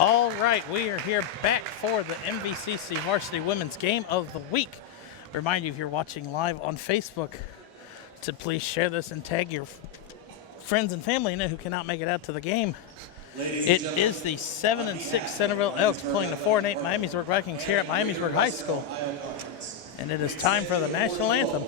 All right, we are here back for the MVCC Varsity Women's Game of the Week. Remind you, if you're watching live on Facebook, to please share this and tag your friends and family in it who cannot make it out to the game. It is the 7-6 Centerville Elks playing the 4-8 Miamisburg Vikings here at Miamisburg High School. And it is time for the national anthem.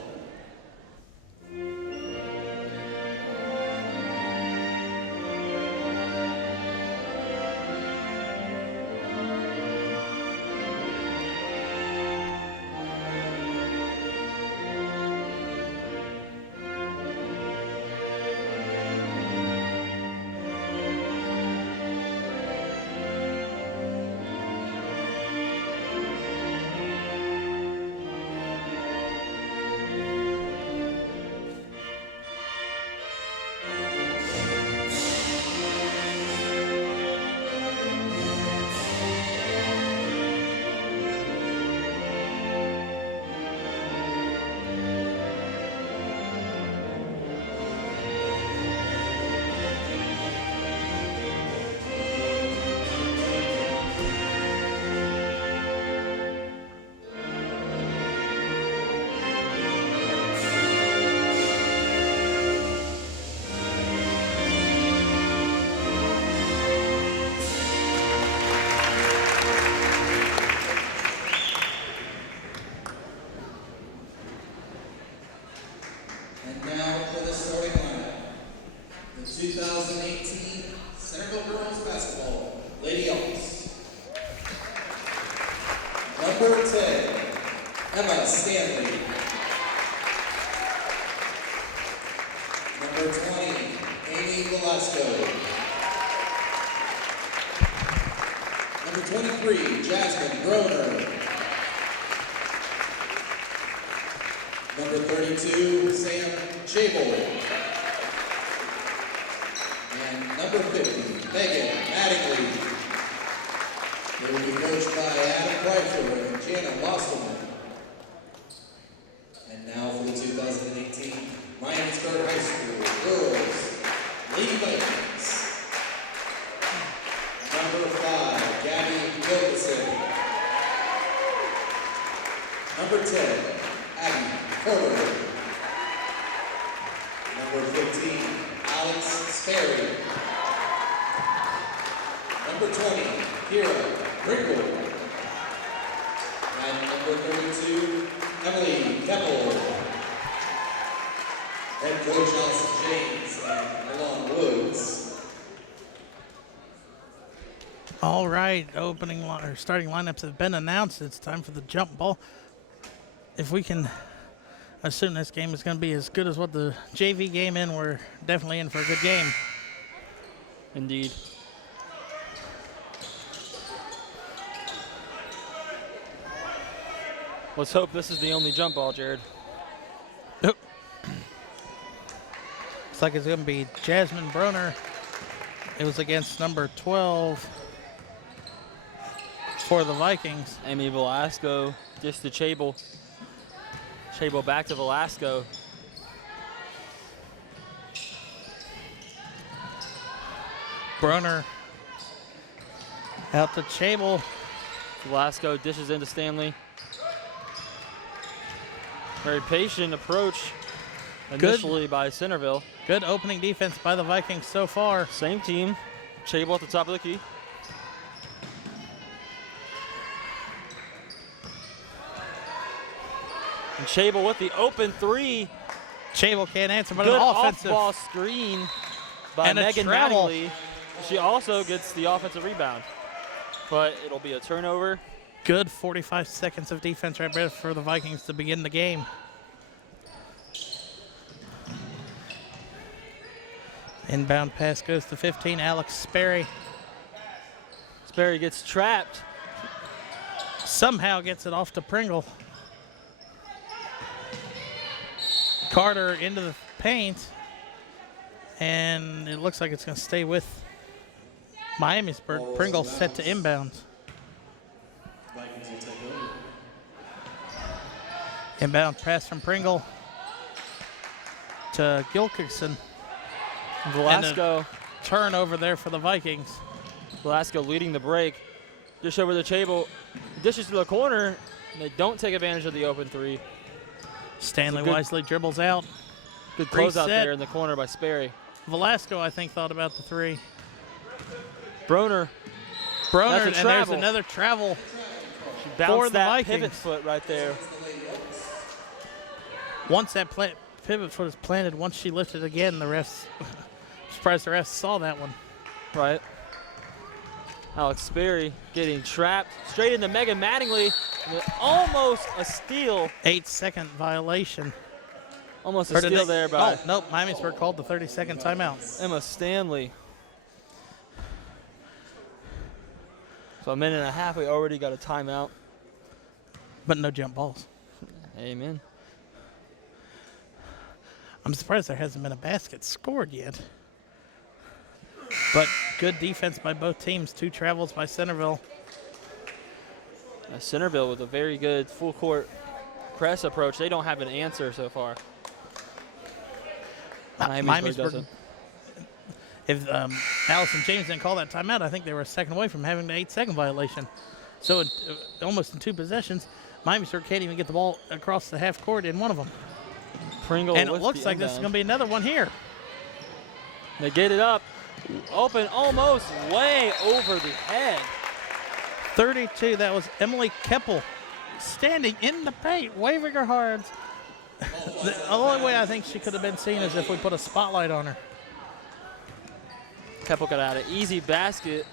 And now for the starting lineup. The 2018 Centerville Girls Basketball Lady Elks. Number 10, Emma Stanley. Number 20, Amy Velasco. Number 23, Jasmine Groner. Number 32, Sam Chabel. And number 50, Megan Mattingly. They will be coached by Adam Kreifler and Jana Wasselman. And now for the 2018 Miamisburg High School Girls Lady Vikings. Number 5, Gabby Wilkinson. Number 10, Abby Porter. Number 15, Alex Sperry. Number 20, Kira Pringle. And number 32, Emily Keppel. Head coach Allison James and Alon Woods. All right, starting lineups have been announced. It's time for the jump ball. If we can assume this game is going to be as good as what the JV game in, we're definitely in for a good game. Indeed. Let's hope this is the only jump ball, Jared. Looks like it's going to be Jasmine Broner. It was against number 12 for the Vikings. Amy Velasco, just to Chabel. Chabel back to Velasco. Broner out to Chabel. Velasco dishes into Stanley. Very patient approach initially by Centerville. Good opening defense by the Vikings so far. Same team. Chabel at the top of the key. And Chabel with the open three. Chabel can't answer, but Good an offensive off-ball screen by and Megan travel. Mattingly. She also gets the offensive rebound, but it'll be a turnover. Good 45 seconds of defense right there for the Vikings to begin the game. Inbound pass goes to 15, Alex Sperry. Sperry gets trapped. Somehow gets it off to Pringle. Carter into the paint. And it looks like it's going to stay with Miamisburg. Pringle set to inbounds. Inbound pass from Pringle to Gilkison. Velasco. Turnover there for the Vikings. Velasco leading the break. Dish over the table, dishes to the corner, and they don't take advantage of the open three. Stanley wisely dribbles out. Good closeout Reset. there in the corner by Sperry. Velasco, I think, thought about the three. Broner, Broner, That's a and there's travel. another travel. she For bounced the that Vikings. pivot foot right there. Once that pivot foot is planted, once she lifted again, the refs, surprised the refs saw that one. Right. Alex Sperry getting trapped straight into Megan Mattingly. Almost a steal. 8-second violation. Almost a Or did steal they- there by Oh, nope, Miamisburg called the 30-second timeout. Emma Stanley. So a minute and a half, we already got a timeout. But no jump balls. Amen. I'm surprised there hasn't been a basket scored yet. But good defense by both teams. 2 travels by Centerville. Centerville with a very good full court press approach. They don't have an answer so far. Miamisburg doesn't. If Allison James didn't call that timeout, I think they were a second away from having the 8-second violation. So almost in 2 possessions, Miamisburg can't even get the ball across the half court in one of them. Pringle And it with looks the like this is inbound. going to be another one here. They get it up. Open almost way over the head. 32, that was Emily Keppel standing in the paint, waving her hands. The only way I think she could have been seen is if we put a spotlight on her. Keppel got out an easy basket.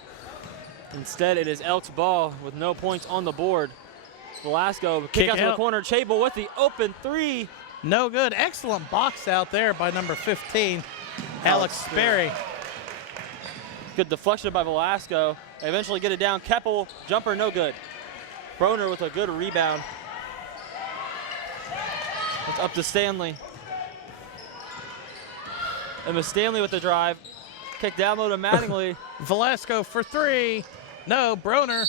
Instead, it is Elk's ball with no points on the board. Velasco kick out to the corner. Chable with the open three. No good. Excellent box out there by number 15, Alex Sperry. Good deflection by Velasco. They eventually get it down. Keppel, jumper, no good. Broner with a good rebound. It's up to Stanley. Emma Stanley with the drive. Kick down low to Mattingly. Velasco for 3. No, Broner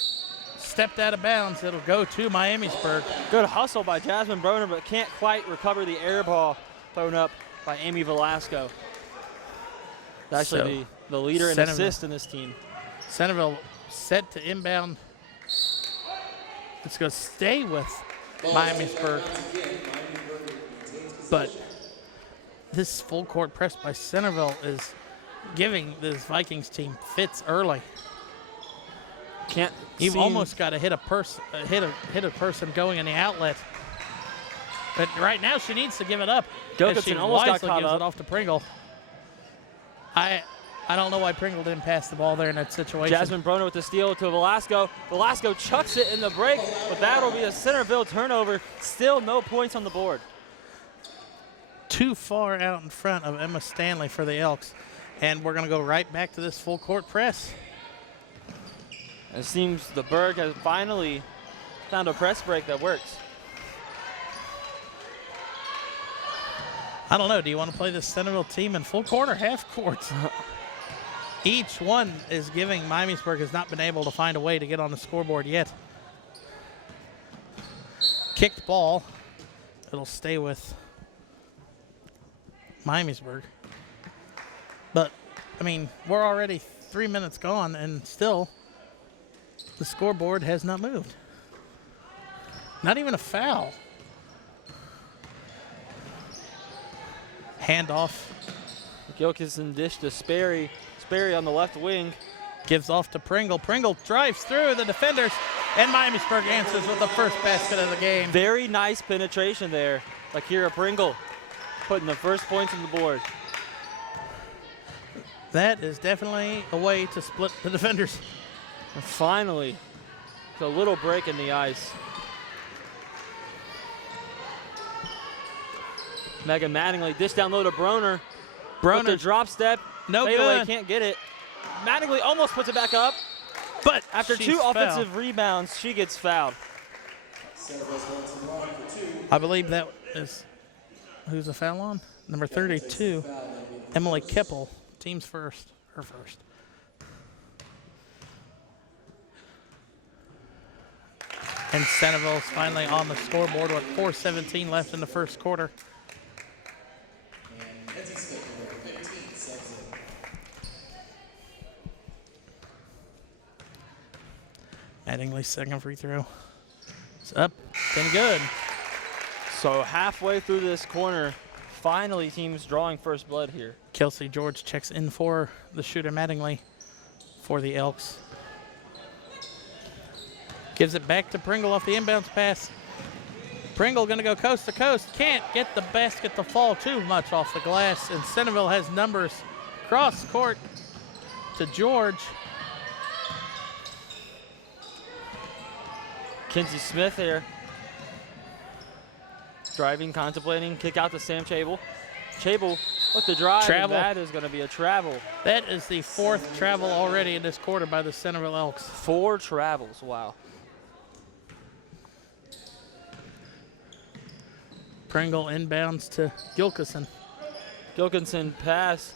stepped out of bounds. It'll go to Miamisburg. Good hustle by Jasmine Broner, but can't quite recover the air ball thrown up by Amy Velasco. Actually, the leader in Centerville. assist in this team. Centerville set to inbound. It's going to stay with Miamisburg. But this full court press by Centerville is giving this Vikings team fits early. Can't You've seem- almost got to hit a person, hit a person going in the outlet. But right now she needs to give it up. Gilkison As she almost got wisely caught gives up. it off to Pringle. I don't know why Pringle didn't pass the ball there in that situation. Jasmine Broner with the steal to Velasco. Velasco chucks it in the break, but that'll be a Centerville turnover. Still no points on the board. Too far out in front of Emma Stanley for the Elks. And we're going to go right back to this full court press. It seems the Berg has finally found a press break that works. I don't know. Do you want to play this Centerville team in full court or half court? Each one is giving. Miamisburg has not been able to find a way to get on the scoreboard yet. Kicked ball. It'll stay with Miamisburg. But, I mean, we're already 3 minutes gone, and still the scoreboard has not moved. Not even a foul. Handoff. Gilkison dish to Sperry. Sperry on the left wing. Gives off to Pringle. Pringle drives through the defenders, and Miamisburg answers with the first basket of the game. Very nice penetration there. Akira Pringle putting the first points on the board. That is definitely a way to split the defenders. And finally, a little break in the ice. Megan Mattingly dish down low to Broner. With the drop step. No fadeaway, good. can't get it. Mattingly almost puts it back up. But After she's 2 fouled. offensive rebounds, she gets fouled. I believe that is, who's the foul on? Number 32, Emily Keppel, team's first, her first. And Centerville's finally on the scoreboard with 4:17 left in the first quarter. Mattingly's second free throw. It's up and good. So halfway through this corner, finally teams drawing first blood here. Kelsey George checks in for the shooter Mattingly for the Elks. Gives it back to Pringle off the inbounds pass. Pringle going to go coast to coast. Can't get the basket to fall too much off the glass. And Centerville has numbers. Cross court to George. Kinsey Smith here. Driving, contemplating, kick out to Sam Chable. Chable with the drive. Travel. And that is going to be a travel. That is the fourth travel already in this quarter by the Centerville Elks. 4 travels, wow. Pringle inbounds to Gilkison. Gilkinson pass.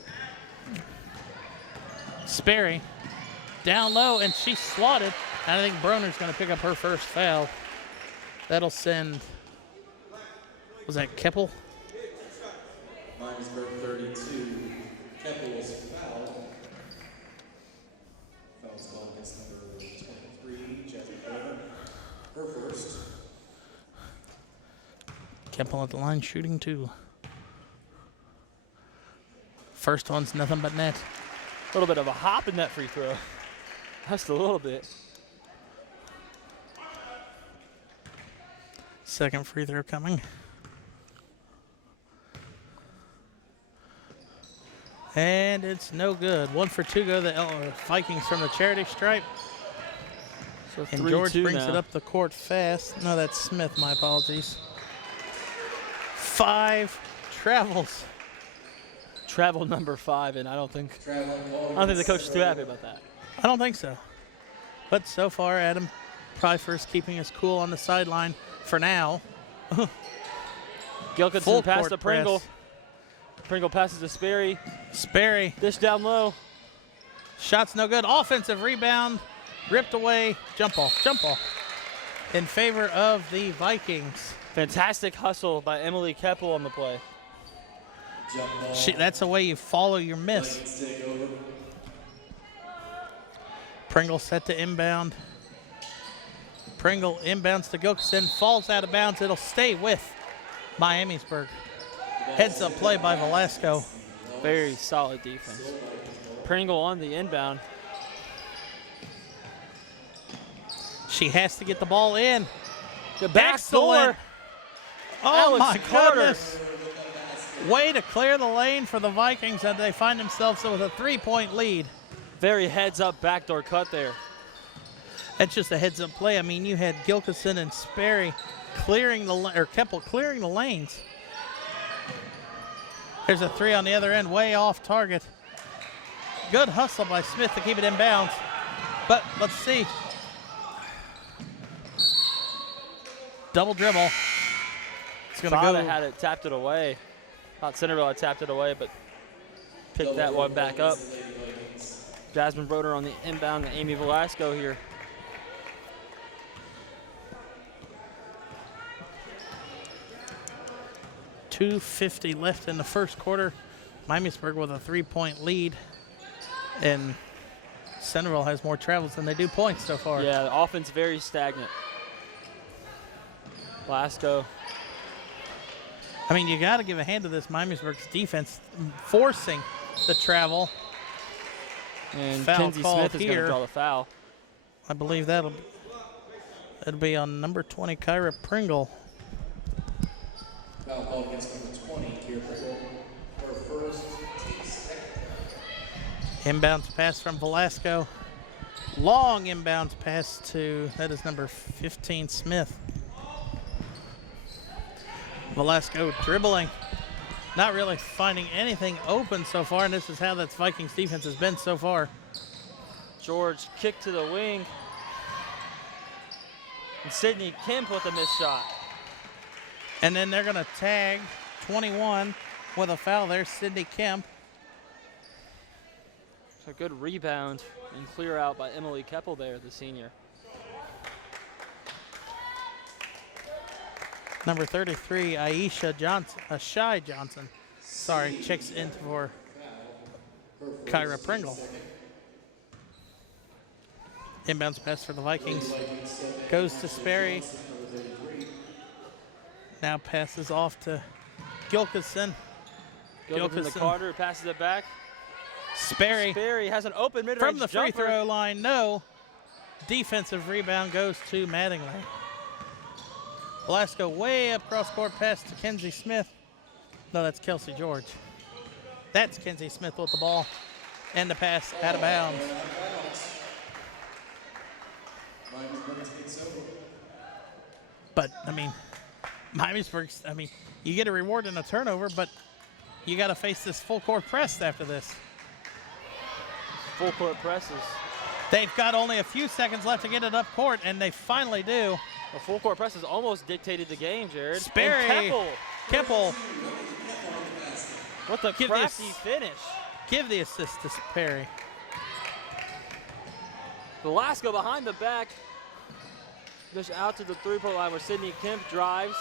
Sperry down low, and she swatted. And I think Broner's going to pick up her first foul. That'll send, was that Keppel? Miamisburg 32. Keppel was fouled. Foul's called against number 23, Jackie Broner. Her first. Keppel at the line shooting 2. First one's nothing but net. A little bit of a hop in that free throw. Just a little bit. Second free throw coming. And it's no good. 1 for 2 go the Vikings from the charity stripe. So And George 3-2 brings now. it up the court fast. No, that's Smith, my apologies. 5 travels. Travel number 5, and I don't think the coach is too happy about that. I don't think so. But so far, Adam Pryford's keeping us cool on the sideline for now. Gilkinson Full pass court to Pringle. press. Pringle passes to Sperry. Sperry, Dish down low. shot's no good. Offensive rebound, ripped away. Jump ball in favor of the Vikings. Fantastic hustle by Emily Keppel on the play. That's the way you follow your miss. Pringle set to inbound. Pringle inbounds to Gilkison, falls out of bounds. It'll stay with Miamisburg. Heads up play by Velasco. Very solid defense. Pringle on the inbound. She has to get the ball in. The back Excellent. door. Oh Alex my Carter. goodness. Way to clear the lane for the Vikings, and they find themselves with a 3-point lead. Very heads up backdoor cut there. That's just a heads up play. I mean, you had Gilkison and Sperry clearing the Keppel clearing the lanes. There's a 3 on the other end, way off target. Good hustle by Smith to keep it in bounds. But let's see. Double dribble. It's going to Thought go. I had it tapped it away. Thought Centerville had tapped it away, but picked that one back up. Jasmine Broder on the inbound to Amy Velasco here. .250 left in the first quarter. Miamisburg with a 3-point lead. And Centerville has more travels than they do points so far. Yeah, the offense very stagnant. Velasco. I mean, you got to give a hand to this Miamisburg's defense forcing the travel. And Foul Kinsey called Smith is going here. to draw the foul. I believe it'll be on number 20, Kyra Pringle. Foul call against number 20, Kyra Pringle. Her first, team second. Inbounds pass from Velasco. Long inbounds pass to, that is number 15, Smith. Velasco dribbling. Not really finding anything open so far, and this is how that Vikings defense has been so far. George kick to the wing. And Sydney Kemp with a missed shot. And then they're going to tag 21 with a foul there, Sydney Kemp. So a good rebound and clear out by Emily Keppel there, the senior. Number 33, Shai Johnson. Sorry, checks in for Kyra Pringle. Inbounds pass for the Vikings. Goes to Sperry. Now passes off to Gilkison. Gilkison to Carter, passes it back. Sperry Sperry has an open mid-range from the free jumper. throw line. No. Defensive rebound goes to Mattingly. Velasco way up cross court pass to Kenzie Smith. No, that's Kelsey George. That's Kenzie Smith with the ball. And the pass out of bounds. But, I mean, Miamisburg, you get a reward in a turnover, but you got to face this full court press after this. Full court presses. They've got only a few seconds left to get it up court, and they finally do. The full court presses almost dictated the game, Jared. Sperry. And Keppel. What the crafty finish. Give the assist to Sperry. Velasco behind the back. Goes out to the three-point line where Sydney Kemp drives.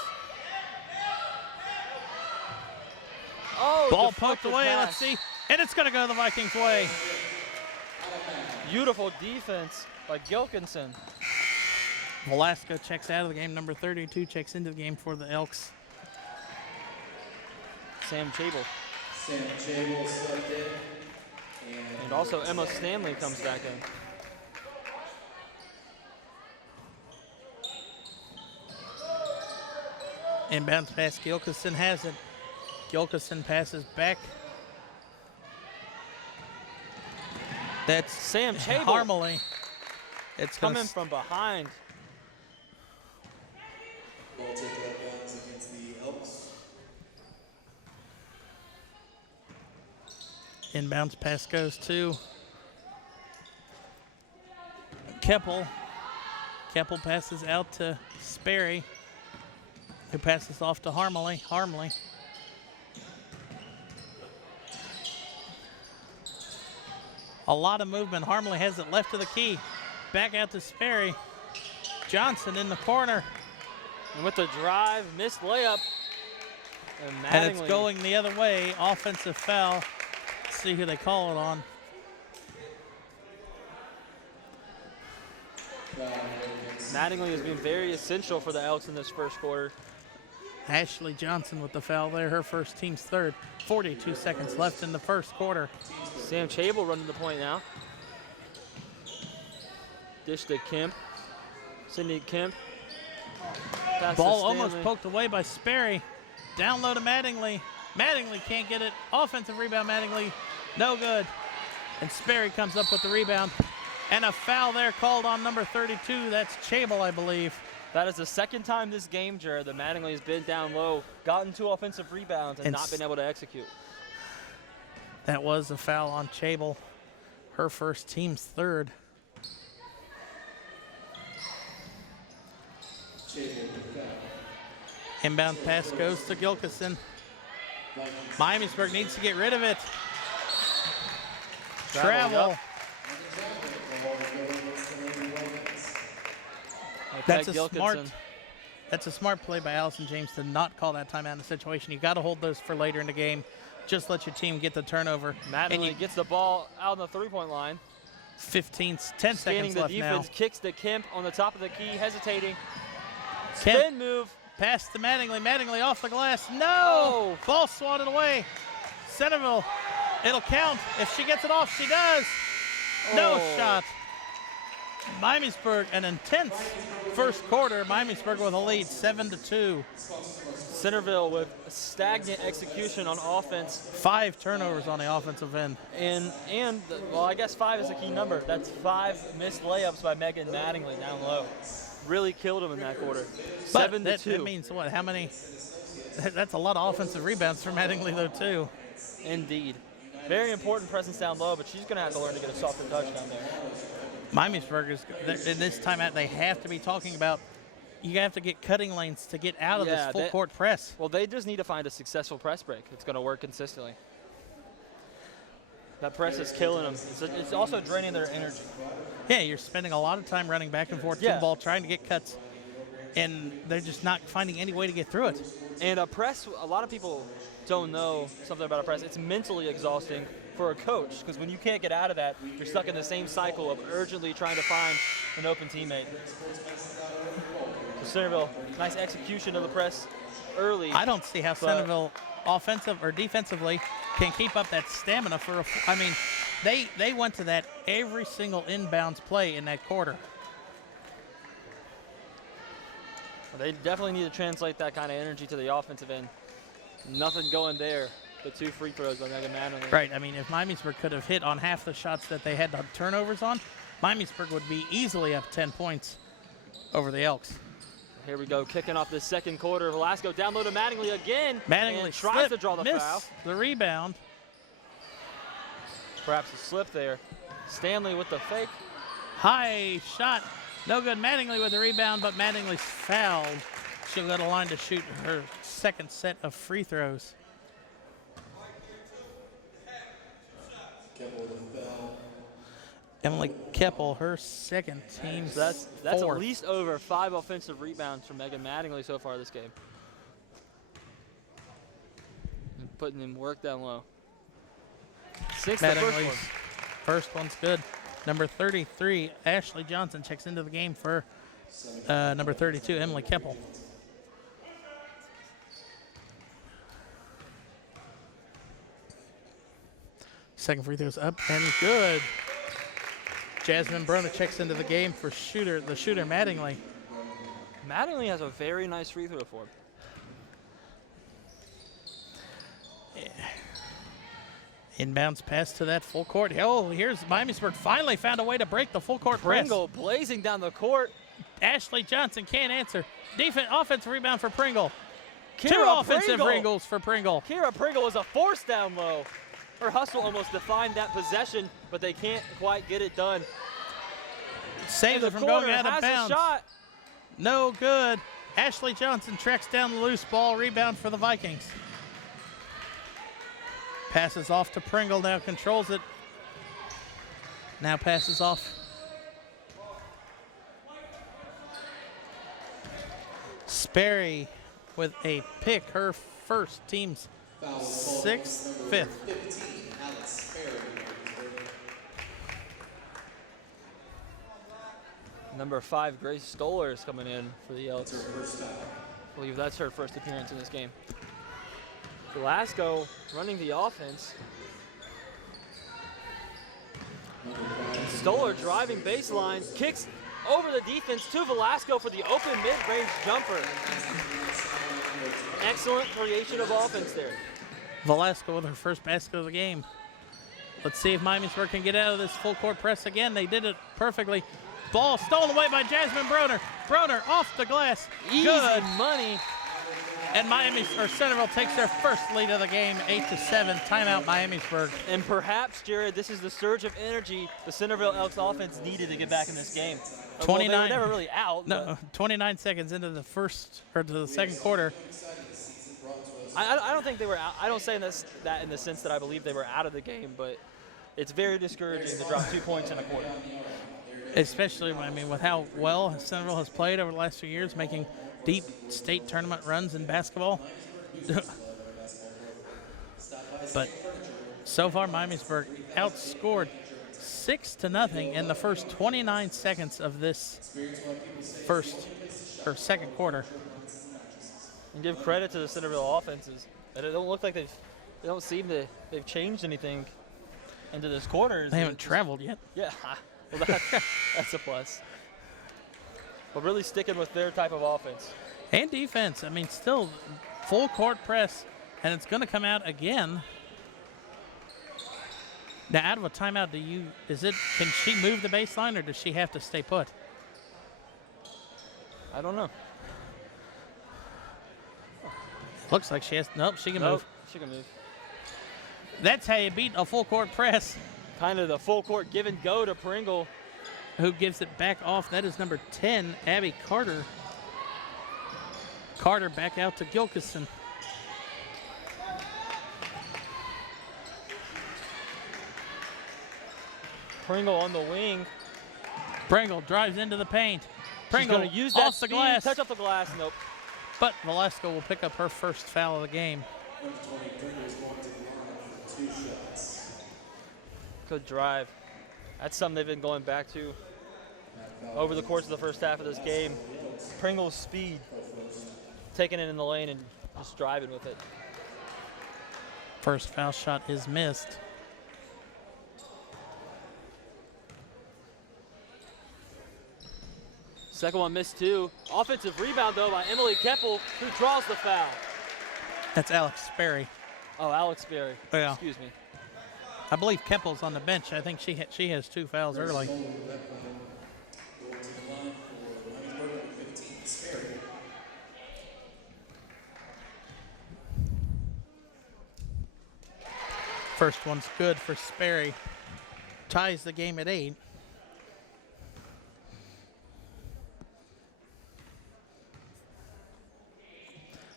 Oh, ball poked away, pass. let's see. And it's going to go the Vikings' way. Beautiful defense by Gilkinson. Velasco checks out of the game. Number 32 checks into the game for the Elks. Sam Chable. Sam Chable stepped in. And also Emma Stanley comes back in. Inbounds pass, Gilkison has it. Gilkison passes back. That's Sam Chable. Harmony. It's coming from behind. Ball taken out of bounds against the Elks. Inbounds pass goes to Keppel. Keppel passes out to Sperry, who passes off to Harmley. Harmley. A lot of movement. Harmley has it left of the key. Back out to Sperry. Johnson in the corner. And with the drive, missed layup. And it's going the other way. Offensive foul. Let's see who they call it on. Mattingly has been very essential for the Elks in this first quarter. Ashley Johnson with the foul there, her first, team's third. 42 seconds left in the first quarter. Sam Chable running the point now. Dish to Kemp. Sydney Kemp. Pass Ball to almost Stanley. poked away by Sperry. Down low to Mattingly. Mattingly can't get it. Offensive rebound, Mattingly. No good. And Sperry comes up with the rebound. And a foul there called on number 32. That's Chable, I believe. That is the second time this game, Jared, that Mattingly has been down low, gotten 2 offensive rebounds, and not been able to execute. That was a foul on Chable. Her first, team's third. Inbound pass goes to Gilkison. Miamisburg needs to get rid of it. Travel. That's a smart play by Allison James to not call that timeout in the situation. You got to hold those for later in the game. Just let your team get the turnover. Mattingly gets the ball out on the three-point line. 10 seconds left the defense, now. kicks to Kemp on the top of the key, hesitating. Kemp. Spin move. Pass to Mattingly. Mattingly off the glass. No! Oh. Ball swatted away. Centerville. It'll count. If she gets it off, she does. No shot. Miamisburg, an intense first quarter. Miamisburg with a lead, 7-2. Centerville with stagnant execution on offense. 5 turnovers on the offensive end. And well, I guess 5 is a key number. That's 5 missed layups by Megan Mattingly down low. Really killed him in that quarter. 7-2. That means what? How many? That's a lot of offensive rebounds for Mattingly, though, too. Indeed. Very important presence down low, but she's going to have to learn to get a softer touch down there. Miamisburg is, in this timeout, they have to be talking about, you have to get cutting lanes to get out of this full court press. Well, they just need to find a successful press break. It's going to work consistently. That press is killing them. It's also draining their energy. Yeah, you're spending a lot of time running back and forth to the ball, trying to get cuts, and they're just not finding any way to get through it. And a press, a lot of people don't know something about a press. It's mentally exhausting for a coach, because when you can't get out of that, you're stuck in the same cycle of urgently trying to find an open teammate. So Centerville, nice execution of the press early. I don't see how Centerville offensive or defensively can keep up that stamina for a, I mean, they went to that every single inbounds play in that quarter. They definitely need to translate that kind of energy to the offensive end. Nothing going there. The 2 free throws by Megan Manley. Right. I mean, if Miamisburg could have hit on half the shots that they had the turnovers on, Miamisburg would be easily up 10 points over the Elks. Here we go, kicking off the second quarter. Velasco down low to Mattingly again. Mattingly and tries to draw the foul. The rebound. Perhaps a slip there. Stanley with the fake. High shot. No good. Mattingly with the rebound, but Mattingly's fouled. She'll go to line to shoot her second set of free throws. Emily Keppel, her second, team's that's at fourth. least over 5 offensive rebounds from Megan Mattingly so far this game. And putting in work down low. 6 the first one. First one's good. Number 33, Ashley Johnson checks into the game for number 32, Emily Keppel. Second free throw's up and good. Jasmine Broner checks into the game for the shooter Mattingly. Mattingly has a very nice free throw form. Yeah. Inbounds pass to that full court. Oh, here's Miamisburg finally found a way to break the full court press. Pringle blazing down the court. Ashley Johnson can't answer. Offensive rebound for Pringle. Kira Two offensive Pringle. Pringles for Pringle. Kira Pringle was a force down low. Her hustle almost defined that possession, but they can't quite get it done. Saves it from going out of bounds. A shot. No good. Ashley Johnson tracks down the loose ball. Rebound for the Vikings. Passes off to Pringle, now controls it. Now passes off. Sperry with a pick, her first, team's fifth. Number 5, Grace Stoller is coming in for the Elks. I believe that's her first appearance in this game. Velasco running the offense. Stoller driving baseline, kicks over the defense to Velasco for the open mid-range jumper. Excellent creation of offense there. Velasco with her first basket of the game. Let's see if Miamisburg can get out of this full court press again. They did it perfectly. Ball stolen away by Jasmine Broner. Broner off the glass. Easy Good money. And Centerville takes their first lead of the game, 8-7. Timeout, Miamisburg. And perhaps, Jared, this is the surge of energy the Centerville Elks offense needed to get back in this game. 29. Well, they were never really out. No, 29 seconds into the second quarter. I don't think they were out. I don't say that in the sense that I believe they were out of the game, but it's very discouraging to drop 2 points in a quarter. Especially, I mean, with how well Centerville has played over the last few years, making deep state tournament runs in basketball. But so far, Miamisburg outscored 6-0 in the first 29 seconds of this second quarter. And give credit to the Centerville offenses. It don't look like they've changed anything into this quarter. They haven't traveled yet. Yeah, well that's a plus. But really sticking with their type of offense. And defense. I mean, still full court press, and it's going to come out again. Now, out of a timeout, can she move the baseline, or does she have to stay put? I don't know. Looks like she has. Nope, she can move. She can move. That's how you beat a full court press. Kind of the full court give and go to Pringle. Who gives it back off. That is number 10, Abby Carter. Carter back out to Gilkison. Pringle on the wing. Pringle drives into the paint. Pringle going to use that off the speed, glass. touch off the glass. Nope. But Velasco will pick up her first foul of the game. Good drive. That's something they've been going back to over the course of the first half of this game. Pringle's speed, taking it in the lane and just driving with it. First foul shot is missed. Second one missed too. Offensive rebound though by Emily Keppel, who draws the foul. That's Alex Sperry. Oh, Alex Berry. Yeah. Excuse me. I believe Keppel's on the bench. I think she has 2 fouls early. First one's good for Sperry. Ties the game at 8.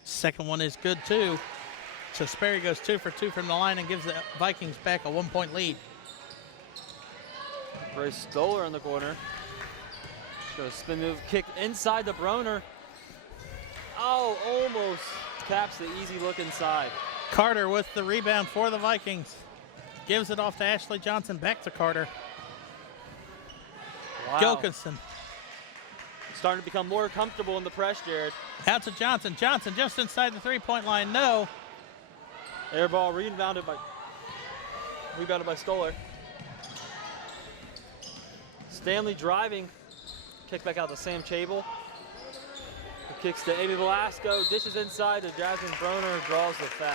Second one is good too. So Sperry goes 2 for 2 from the line and gives the Vikings back a 1-point lead. Grace Stoller in the corner. Shows spin move, kick inside the Broner. Oh, almost caps the easy look inside. Carter with the rebound for the Vikings. Gives it off to Ashley Johnson, back to Carter. Wow. Gilkinson. Starting to become more comfortable in the press, Jared. Out to Johnson. Johnson just inside the 3-point line. No. Air ball rebounded by Stoller. Stanley driving. Kick back out to Sam Chable. Who kicks to Amy Velasco. Dishes inside to Jasmine Broner. Draws the foul.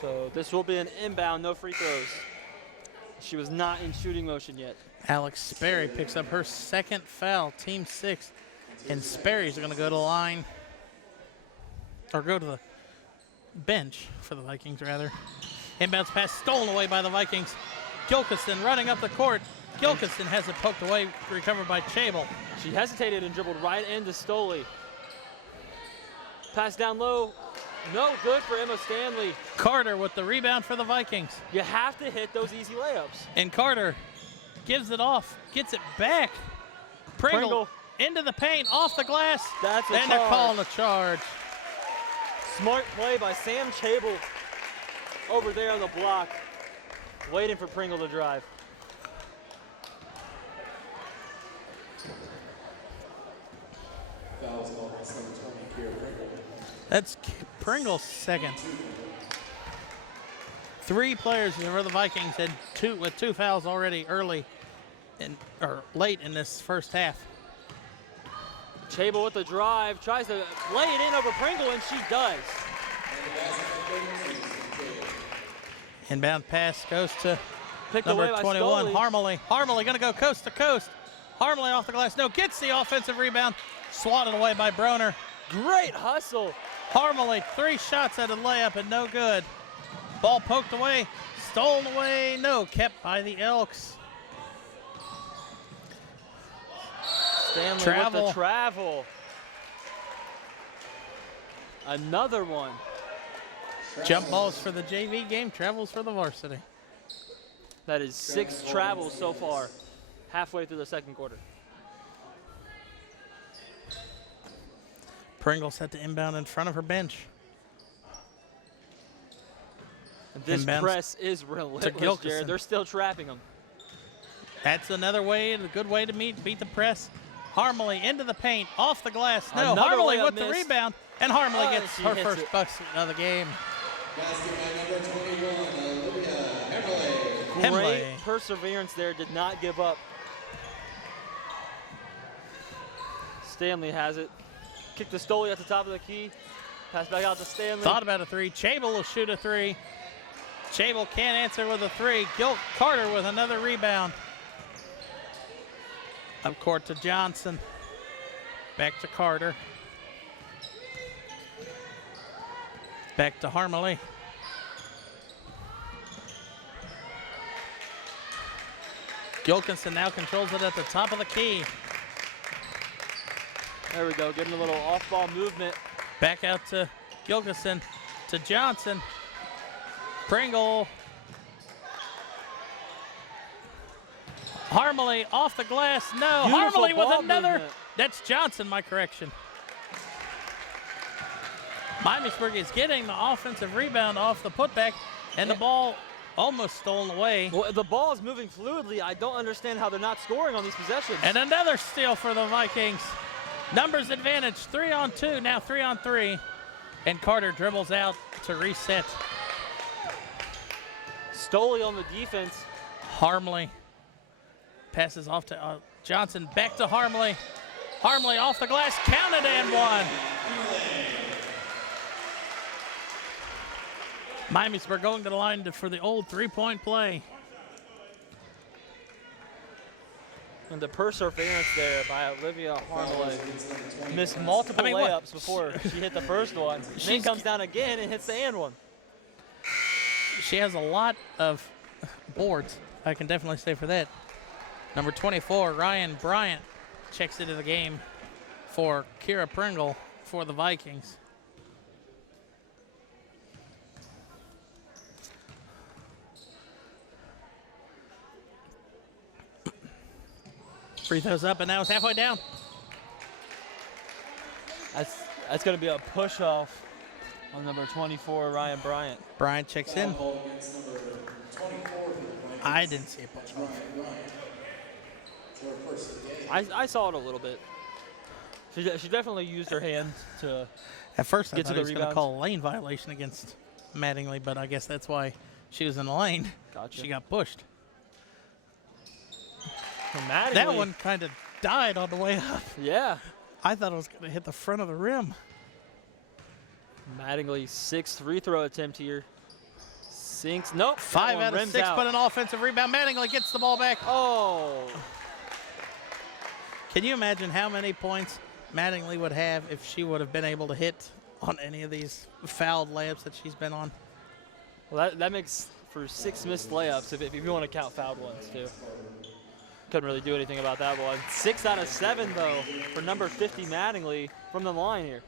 So this will be an inbound, no free throws. She was not in shooting motion yet. Alex Sperry picks up her 2nd foul, team 6. And Sperry's going to go to the line, or go to the bench for the Vikings, rather. Inbounds pass stolen away by the Vikings. Gilkinson running up the court. Gilkinson has it poked away, recovered by Chable. She hesitated and dribbled right into Stoley. Pass down low. No good for Emma Stanley. Carter with the rebound for the Vikings. You have to hit those easy layups. And Carter gives it off, gets it back. Pringle into the paint, off the glass. That's a and charge. they're calling a charge. Smart play by Sam Chable over there on the block, waiting for Pringle to drive. That's Pringle's 2nd. 3 players for the Vikings and with 2 fouls already early or late in this first half. Chable with the drive, tries to lay it in over Pringle, and she does. Inbound pass goes to Picked number away by 21, Stoley. Harmley. Harmley going to go coast to coast. Harmley off the glass. No, gets the offensive rebound. Swatted away by Broner. Great hustle. Harmley, 3 shots at a layup and no good. Ball poked away, stolen away, no, kept by the Elks. Stanley with the travel. Another one. Jump balls for the JV game, travels for the varsity. That is 6 travels so far, halfway through the second quarter. Pringle set to inbound in front of her bench. And this Inbounds press is relentless, Jared. They're still trapping them. That's another way, a good way to beat the press. Harmley into the paint, off the glass. No, Another Harmley layup with the missed. rebound, and Harmley gets she her hits first it. bucks of the game. Basket by number 21, Olivia Hemmerle. Hemley. Great perseverance there, did not give up. Stanley has it. Kick to Stoley at the top of the key. Pass back out to Stanley. Thought about a 3. Chable will shoot a 3. Chable can't answer with a 3. Carter with another rebound. Up court to Johnson. Back to Carter. Back to Harmley. Gilkinson now controls it at the top of the key. There we go, getting a little off-ball movement. Back out to Gilkinson, to Johnson. Pringle. Harmley off the glass. No, Beautiful Harmley with ball another. movement. That's Johnson, my correction. Miamisburg is getting the offensive rebound off the putback, and the ball almost stolen away. Well, the ball is moving fluidly. I don't understand how they're not scoring on these possessions. And another steal for the Vikings. Numbers advantage, 3-on-2, now 3-on-3. And Carter dribbles out to reset. Stoley on the defense. Harmley passes off to Johnson, back to Harmley. Harmley off the glass, counted and one. Miamisburg going to the line for the old three-point play. And the perseverance there by Olivia Harmley. Missed multiple layups before she hit the first one. She comes down again and hits the and one. She has a lot of boards, I can definitely say for that. Number 24, Ryan Bryant, checks into the game for Kira Pringle for the Vikings. Free throws up, and now it's halfway down. That's going to be a push-off on number 24, Ryan Bryant. Bryant checks in. I didn't see a push-off. I saw it a little bit. She definitely used her hands to At first, I get thought to he the was going to rebounds. call a lane violation against Mattingly, but I guess that's why she was in the lane. Gotcha. She got pushed. Mattingly, That one kind of died on the way up. Yeah. I thought it was going to hit the front of the rim. Mattingly, 6th free throw attempt here. Sinks. Nope. 5 out of 6, but an offensive rebound. Mattingly gets the ball back. Oh. Can you imagine how many points Mattingly would have if she would have been able to hit on any of these fouled layups that she's been on? Well, that makes for 6 missed layups if you want to count fouled ones, too. Couldn't really do anything about that one. 6 out of 7, though, for number 50 Mattingly from the line here.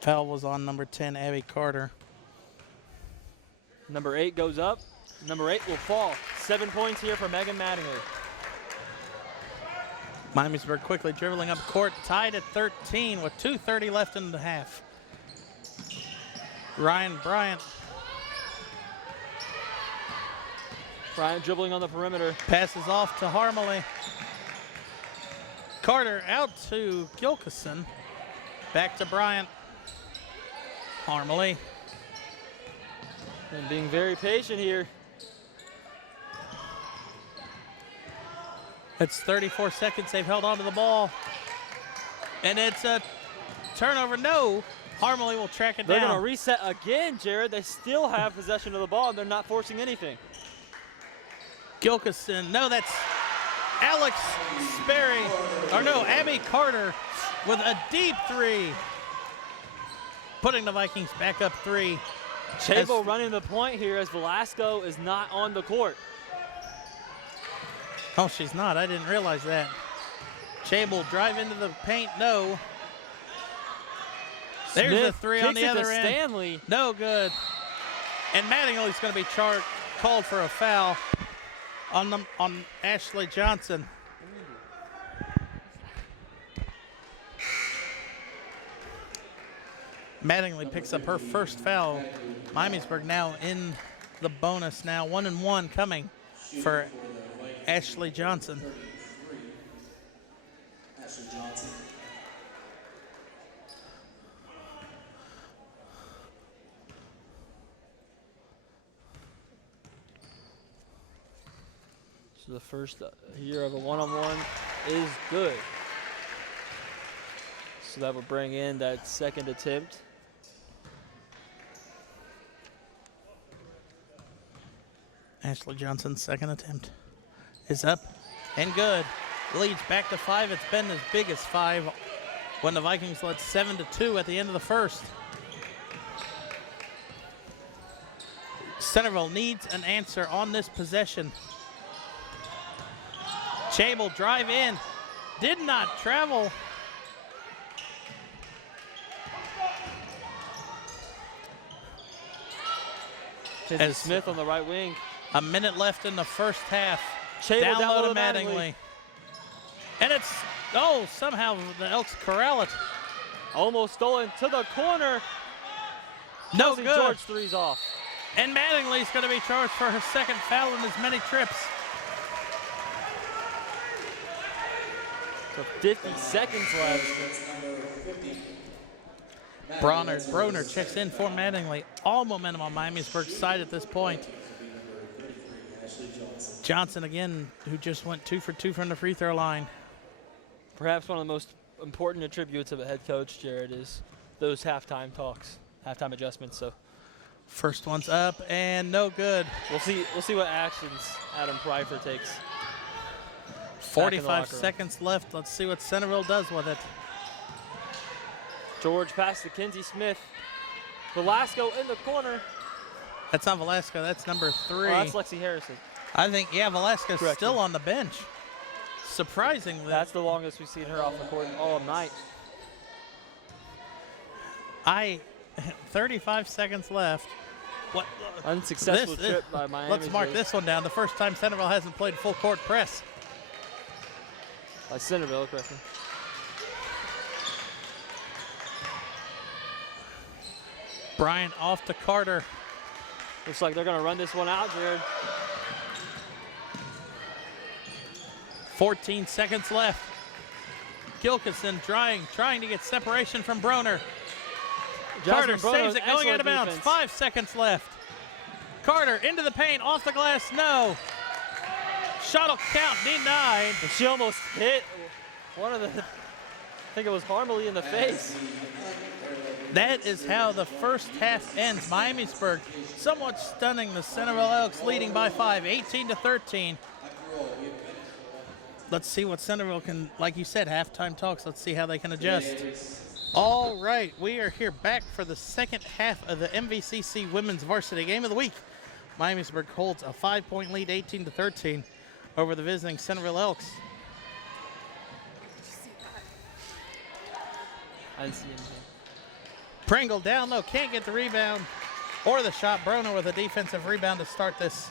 Foul was on number 10, Abby Carter. Number 8 goes up. Number 8 will fall. 7 points here for Megan Mattingly. Miamisburg quickly dribbling up court, tied at 13 with 2:30 left in the half. Ryan Bryant. Bryant dribbling on the perimeter. Passes off to Harmley. Carter out to Gilkison. Back to Bryant. Harmley. And being very patient here. It's 34 seconds. They've held on to the ball. And it's a turnover. No. Harmley will track it They're down. going to reset again, Jared. They still have possession of the ball, and they're not forcing anything. Gilkison. No, that's Alex Sperry. Or no, Abby Carter with a deep three. Putting the Vikings back up 3. Chabo running the point here as Velasco is not on the court. Oh, she's not. I didn't realize that. Chable drive into the paint. No. There's Smith a 3 on the kicks it other to end. Stanley. No good. And Mattingly's going to be called for a foul on Ashley Johnson. Mattingly picks up her first foul. Miamisburg now in the bonus now. 1-1 coming for Ashley Johnson. So the first year of a one-on-one is good. So that would bring in that second attempt. Ashley Johnson's second attempt is up and good. Leads back to 5. It's been as big as 5 when the Vikings led 7-2 at the end of the first. Centerville needs an answer on this possession. Chable drive in, did not travel. As Smith on the right wing. A minute left in the first half. Chable Down low to Mattingly. Mattingly. And it's, somehow the Elks corral it. Almost stolen to the corner. No Kelsey good. George three's off. And Mattingly's going to be charged for her second foul in as many trips. So 50 seconds left. Broner checks in for Mattingly. All momentum on Miamisburg's side at this point. Johnson again, who just went 2 for 2 from the free throw line. Perhaps one of the most important attributes of a head coach, Jared, is those halftime talks, halftime adjustments. So first one's up and no good. we'll see what actions Adam Pfeiffer takes. 45 seconds left. Let's see what Centerville does with it. George pass to Kinsey Smith. Velasco in the corner. That's not Velasco. That's number 3. Oh, that's Lexi Harrison. I think, yeah, Velasco's Correction. still on the bench. Surprisingly. That's the longest we've seen her off the court all night. 35 seconds left. What? Unsuccessful trip by Miami. Let's mark this one down. The first time Centerville hasn't played full court press. By Centerville, correct me. Bryant off to Carter. Looks like they're going to run this one out, Jared. 14 seconds left. Gilkison trying to get separation from Broner. Carter saves it going out of bounds. 5 seconds left. Carter into the paint, off the glass, no. Shot will count, denied. And she almost hit one of the, I think it was Harmony in the face. That is how the first half ends. Miamisburg somewhat stunning the Centerville Elks, leading by 5, 18-13. Let's see what Centerville can, like you said, halftime talks. Let's see how they can adjust. All right, we are here back for the second half of the MVCC Women's Varsity Game of the Week. Miamisburg holds a 5-point lead, 18-13, over the visiting Centerville Elks. I didn't see anything. Pringle down low, can't get the rebound or the shot. Broner with a defensive rebound to start this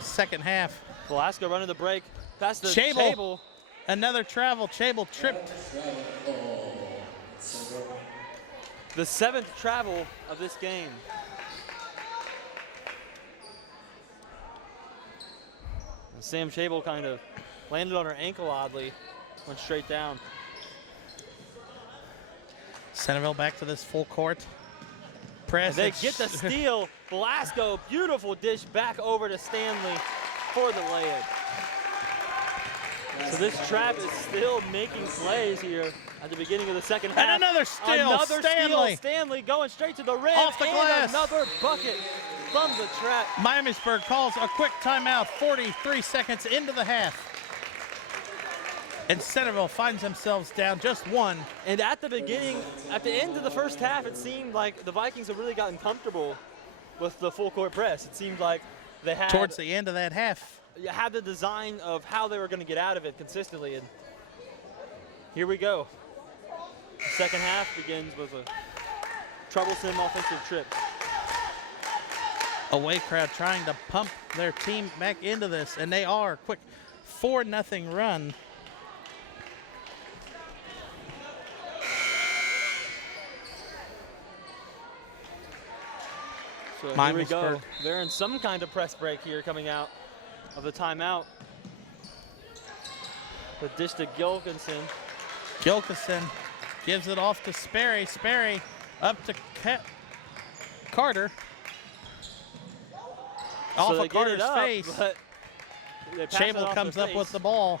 second half. Velasco running the break. Pass to Chable. Chable. Another travel. Chable tripped. The 7th travel of this game. And Sam Chable kind of landed on her ankle oddly, went straight down. Centerville back to this full court press. And they get the steal. Velasco, beautiful dish back over to Stanley for the layup. So this trap is still making plays here at the beginning of the second half. And another steal, Stanley. Stanley going straight to the rim. Off the glass. Another bucket from the trap. Miamisburg calls a quick timeout, 43 seconds into the half. And Centerville finds themselves down just 1. And at the end of the first half, it seemed like the Vikings have really gotten comfortable with the full court press. It seemed like they had towards the end of that half. Had the design of how they were going to get out of it consistently, and here we go. The second half begins with a troublesome offensive trip. Away crowd trying to pump their team back into this, and they are. Quick 4-0 run. So here we go. They're in some kind of press break here coming out of the timeout. The dish to Gilkison. Gilkison gives it off to Sperry. Sperry up to Carter. Off of Carter's face. Chable comes up with the ball.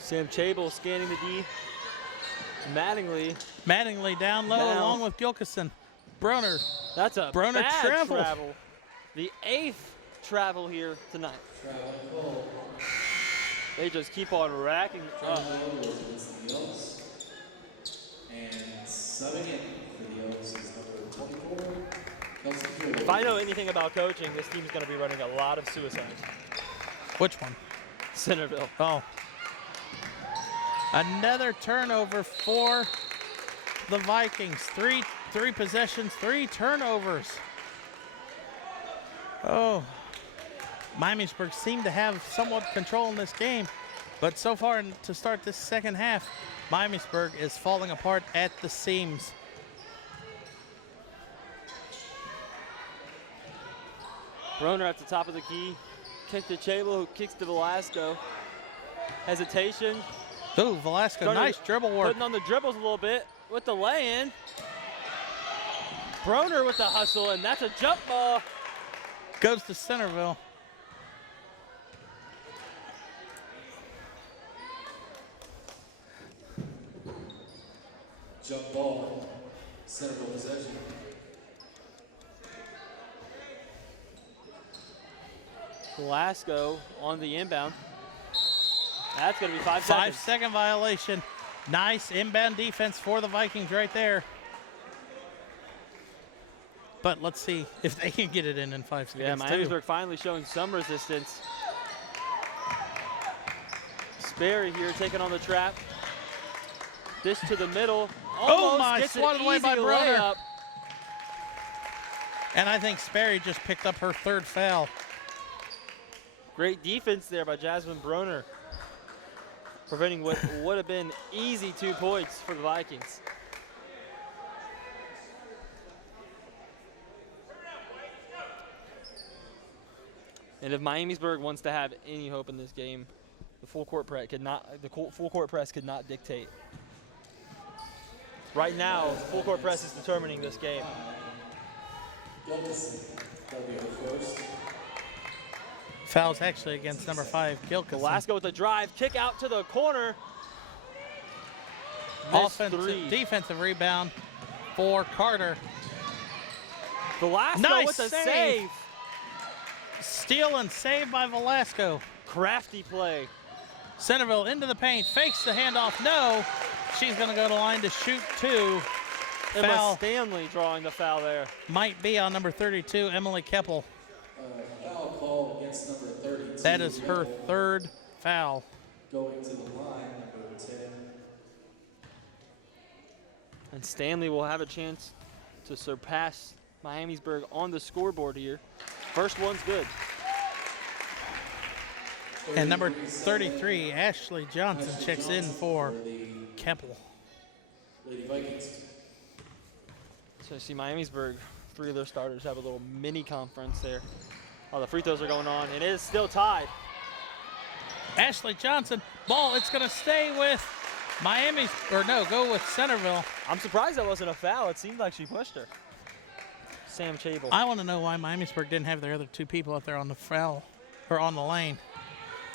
Sam Chable scanning the D. Mattingly down low along with Gilkison. Broner. That's a Broner bad travel. The 8th travel here tonight. They just keep on racking up. And subbing in for the Elks is number 24. If I know anything about coaching, this team's going to be running a lot of suicides. Which one? Centerville. Oh. Another turnover for the Vikings. Three possessions, 3 turnovers. Oh. Miamisburg seemed to have somewhat control in this game. But so far to start this second half, Miamisburg is falling apart at the seams. Broner at the top of the key. Kick to Chable, who kicks to Velasco. Hesitation. Ooh, Velasco, nice dribble work. Putting on the dribbles a little bit with the lay-in. Broner with the hustle, and that's a jump ball. Goes to Centerville. Jump ball, Centerville possession. Velasco on the inbound. That's going to be 5 seconds. 5-second violation. Nice inbound defense for the Vikings right there. But let's see if they can get it in 5 seconds. Yeah, Miamisburg finally showing some resistance. Sperry here taking on the trap. Dish to the middle. Oh my, gets swatted an away by easy Broner. layup. And I think Sperry just picked up her 3rd foul. Great defense there by Jasmine Broner, preventing what would have been easy 2 points for the Vikings. And if Miamisburg wants to have any hope in this game, the full court press could not dictate. Right now, full court press is determining this game. That'll be her first. Foul's actually against number 5, Gilkison. Velasco with the drive, kick out to the corner. Missed 3. Defensive rebound for Carter. Velasco Nice with the save. save. Steal and save by Velasco. Crafty play. Centerville into the paint, fakes the handoff. No, she's going to go to line to shoot 2. Emma Foul Stanley drawing the foul there. might be on number 32, Emily Keppel. Foul call against number 32. That is her 3rd foul. Going to the line, number 10. And Stanley will have a chance to surpass Miamisburg on the scoreboard here. First one's good. And number 33, Ashley Johnson, checks in for Keppel. Lady Vikings. So you see Miamisburg, 3 of their starters have a little mini conference there. Oh, the free throws are going on, and it is still tied. Ashley Johnson, ball, it's going to stay with Miami, or no, go with Centerville. I'm surprised that wasn't a foul. It seemed like she pushed her. Sam Chable. I want to know why Miamisburg didn't have their other 2 people up there on the foul, or on the lane.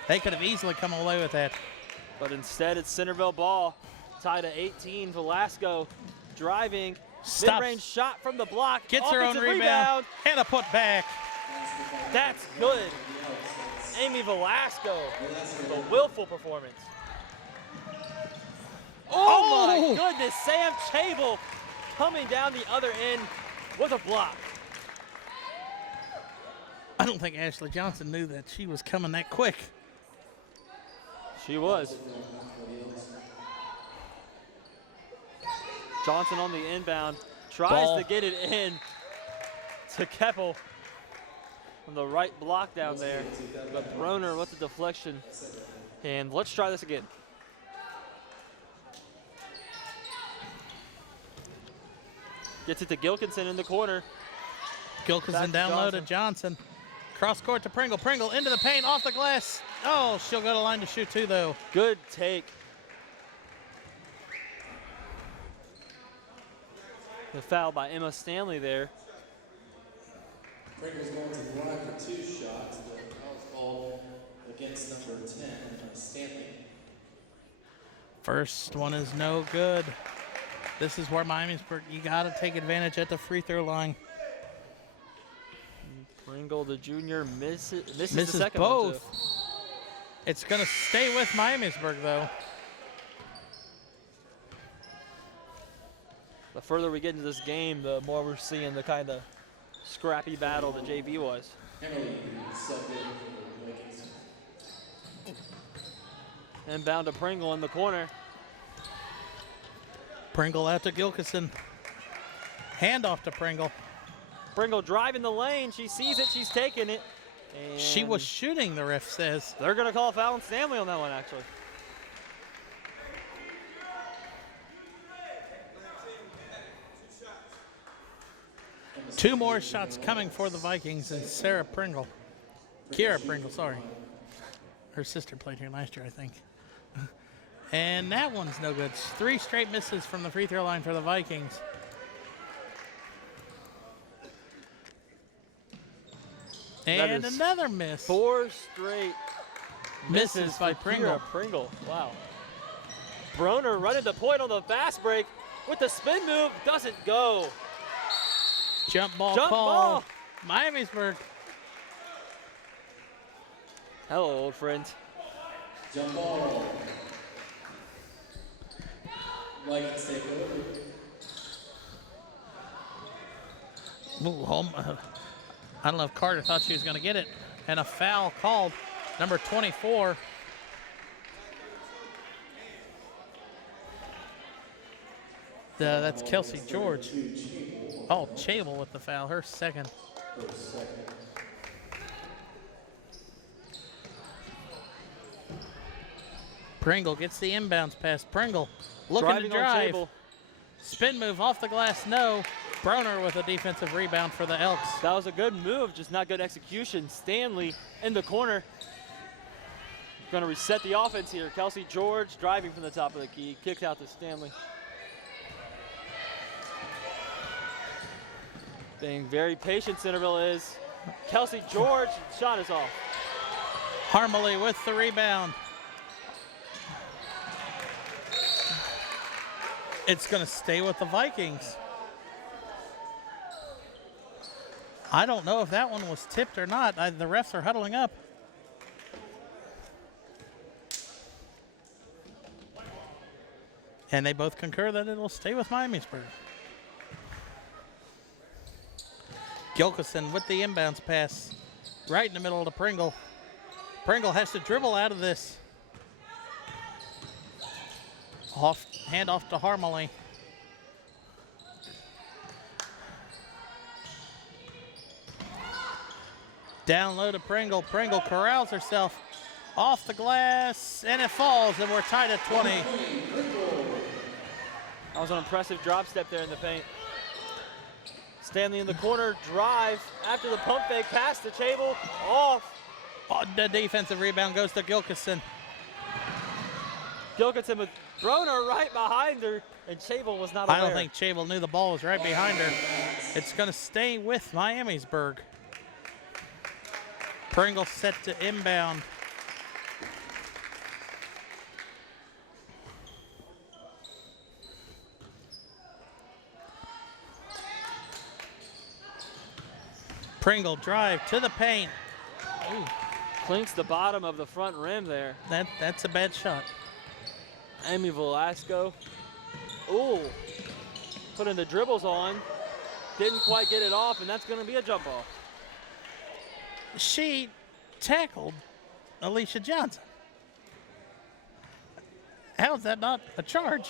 They could have easily come away with that. But instead, it's Centerville ball. Tied at 18. Velasco driving. Stops. Mid-range shot from the block. Gets her own Offensive rebound. And a putback. That's good. Amy Velasco, the willful performance. Oh my goodness, Sam Chable coming down the other end with a block. I don't think Ashley Johnson knew that she was coming that quick. She was. Johnson on the inbound, tries to get it in to Keppel on the right block down there. But Broner with the deflection. And let's try this again. Gets it to Gilkinson in the corner. Gilkinson down low to Johnson. Cross court to Pringle. Pringle into the paint, off the glass. Oh, she'll go to line to shoot 2, though. Good take. The foul by Emma Stanley there. Pringle's going to the line for 2 shots. The foul called against number 10, Stanley. First one is no good. This is where Miamisburg, you got to take advantage at the free throw line. Pringle, the junior, misses the Misses second both. one too. It's going to stay with Miamisburg, though. The further we get into this game, the more we're seeing the kind of scrappy battle the JV was. Emily subbed in for the Vikings. Inbound to Pringle in the corner. Pringle out to Gilkison. Handoff to Pringle. Pringle driving the lane. She sees it. She's taking it. And She was shooting, the ref says. they're going to call a foul on Stanley on that one, actually. 2 more shots coming for the Vikings and Kira Pringle, sorry. Her sister played here last year, I think. And that one's no good. 3 straight misses from the free throw line for the Vikings. And another miss. 4 straight misses by Pringle. Kira Pringle. Wow. Broner running the point on the fast break with the spin move. Doesn't go. Jump ball Jump call. ball. Miamisburg. Hello, old friend. Jump ball. Vikings take over. Ooh, home. I don't know if Carter thought she was going to get it. And a foul called. Number 24. That's Kelsey George. Oh, Chable with the foul. Her second. Pringle gets the inbounds pass. Pringle looking Driving to on drive. Chable. Spin move off the glass, no. Broner with a defensive rebound for the Elks. That was a good move, just not good execution. Stanley in the corner. Going to reset the offense here. Kelsey George driving from the top of the key. Kicks out to Stanley. Being very patient, Centerville is. Kelsey George, shot is off. Harmony with the rebound. It's going to stay with the Vikings. I don't know if that one was tipped or not. The refs are huddling up. And they both concur that it will stay with Miamisburg. Gilkison with the inbounds pass right in the middle of the Pringle. Pringle has to dribble out of this. Hand off to Harmony. Down low to Pringle. Pringle corrals herself off the glass, and it falls, and we're tied at 20. That was an impressive drop step there in the paint. Stanley in the corner, drive after the pump fake, pass to Chable, off. Oh, the defensive rebound goes to Gilkison. Gilkison with Broner right behind her, and Chable was not aware. I don't think Chable knew the ball was right behind her. It's going to stay with Miamisburg. Pringle set to inbound. Pringle drive to the paint. Ooh. Clinks the bottom of the front rim there. That's a bad shot. Amy Velasco. Ooh. Putting the dribbles on. Didn't quite get it off, and that's going to be a jump ball. She tackled Alicia Johnson. How is that not a charge?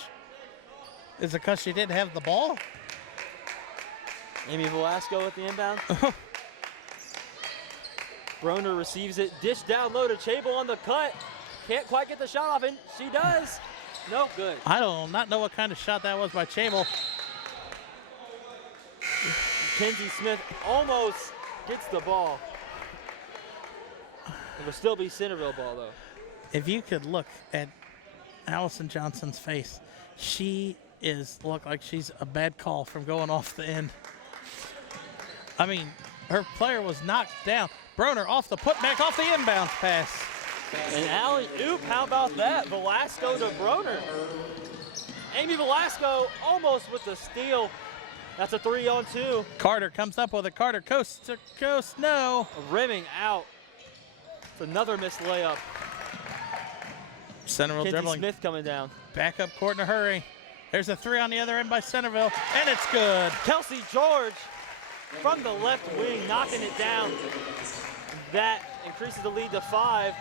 Is it because she didn't have the ball? Amy Velasco at the inbound. Broner receives it, dish down low to Chable on the cut. Can't quite get the shot off, and she does. No good. I don't not know what kind of shot that was by Chable. Kenzie Smith almost gets the ball. It will still be Centerville ball, though. If you could look at Allison Johnson's face, she look like she's a bad call from going off the end. I mean, her player was knocked down. Broner off the putback, off the inbounds pass. An alley-oop, how about that? Velasco to Broner. Amy Velasco almost with the steal. That's a 3-on-2. Carter comes up with it. Carter coast to coast, no. Rimming out. It's another missed layup. Centerville Kenzie dribbling. Smith coming down. Back up court in a hurry. There's a 3 on the other end by Centerville, and it's good. Kelsey George from the left wing, knocking it down. That increases the lead to 5.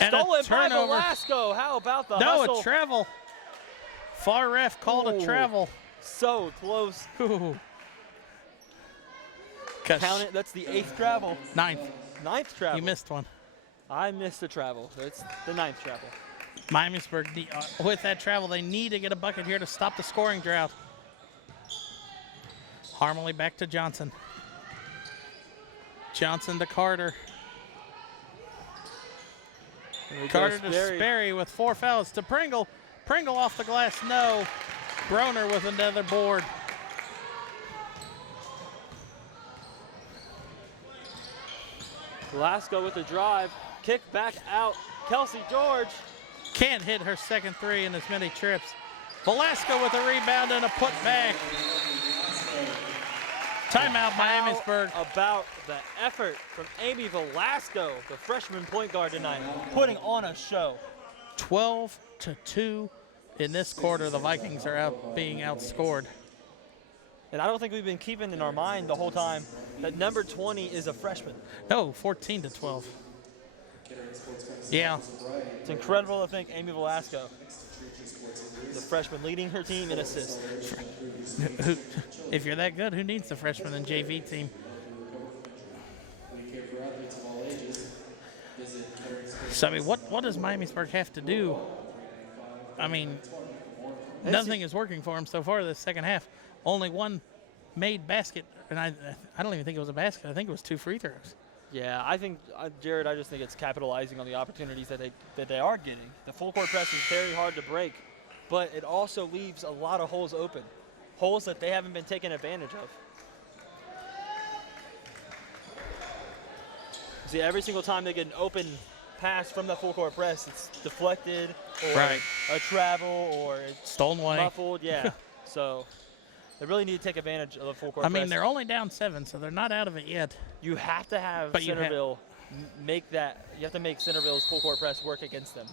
And a Stolen by turnover. Velasco. How about the No, hustle? a travel. Far ref called a travel. So close. Ooh. Count it. That's the 8th travel. 9th. 9th travel. You missed one. I missed the travel. It's the 9th travel. Miamisburg, with that travel, they need to get a bucket here to stop the scoring drought. Harmony back to Johnson. Johnson to Carter. There we go, Carter to Sperry with 4 fouls to Pringle. Pringle off the glass, no. Broner with another board. Velasco with the drive. Kick back out. Kelsey George. Can't hit her second 3 in as many trips. Velasco with a rebound and a putback. Timeout, Miamisburg. How about the effort from Amy Velasco, the freshman point guard tonight, putting on a show. 12-2 in this quarter. The Vikings are being outscored. And I don't think we've been keeping in our mind the whole time that number 20 is a freshman. No, 14-12. Yeah. It's incredible to think Amy Velasco, the freshman, leading her team in assists. If you're that good, who needs the freshman and JV team? So, I mean, what does Miamisburg have to do? I mean, nothing is working for them so far this second half. Only one made basket, and I don't even think it was a basket. I think it was 2 free throws. Yeah, I think, Jared, I just think it's capitalizing on the opportunities that they are getting. The full court press is very hard to break, but it also leaves a lot of holes open, holes that they haven't been taking advantage of. See, every single time they get an open pass from the full court press, it's deflected or a travel or it's stolen away, muffled. Yeah, so they really need to take advantage of the full court press. I mean, they're only down 7, so they're not out of it yet. You have to have Centerville make that. You have to make Centerville's full court press work against them.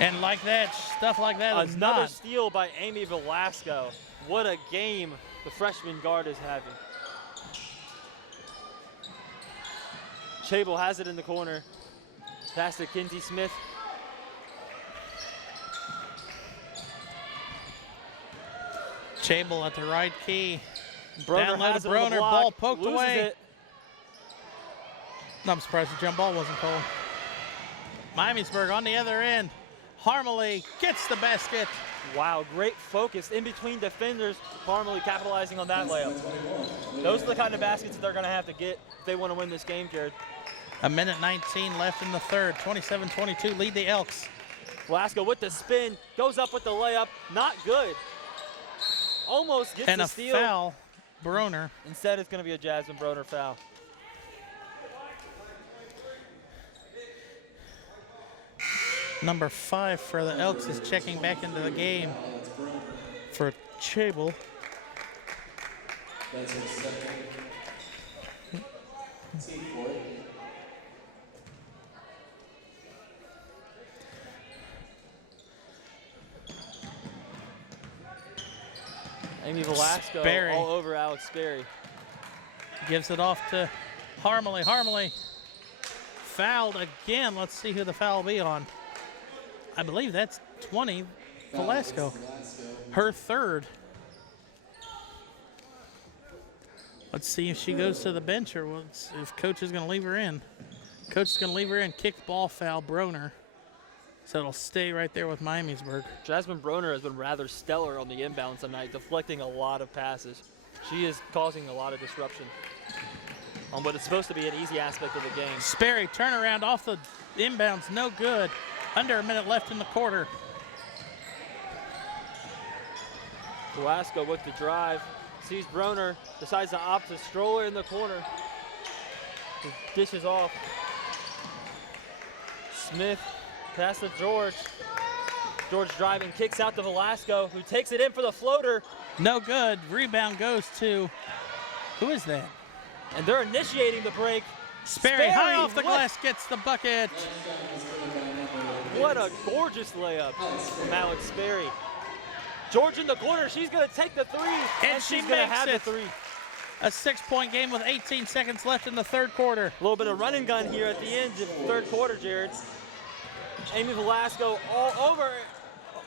And like that, stuff like that is another not. Steal by Amy Velasco. What a game the freshman guard is having. Chable has it in the corner. Pass to Kinsey Smith. Chable at the right key. Broner Down low has to it on the Broner, block, ball poked loses away. it. I'm surprised the jump ball wasn't called. Miamisburg on the other end. Harmony gets the basket. Wow, great focus in between defenders. Harmony capitalizing on that layup. Those are the kind of baskets that they're going to have to get if they want to win this game, Jared. 1:19 left in the third. 27-22 lead the Elks. Velasco with the spin, goes up with the layup. Not good. Almost gets and the a steal. Foul, Broner. Instead, it's going to be a Jasmine Broner foul. Number 5 for the Elks is checking back into the game for Chable. That's his second team for it. Amy Velasco Sperry. all over Alex Sperry. Gives it off to Harmony. Harmony fouled again. Let's see who the foul will be on. I believe that's 20, Velasco. Her third. Let's see if she goes to the bench or if Coach is going to leave her in. Coach is going to leave her in. Kicked ball foul, Broner. So it'll stay right there with Miamisburg. Jasmine Broner has been rather stellar on the inbounds tonight, deflecting a lot of passes. She is causing a lot of disruption on what is supposed to be an easy aspect of the game. Sperry turnaround off the inbounds, no good. Under a minute left in the quarter. Velasco with the drive, sees Broner, decides to opt to stroll her in the corner. Dishes off. Smith, pass to George. George driving, kicks out to Velasco, who takes it in for the floater. No good. Rebound goes to, who is that? And they're initiating the break. Sperry high off the glass, gets the bucket. What a gorgeous layup from Alex Sperry. George in the corner, she's gonna take the three, and she's gonna have the three. A 6-point game with 18 seconds left in the third quarter. A little bit of run and gun here at the end of the third quarter, Jared. Amy Velasco all over it.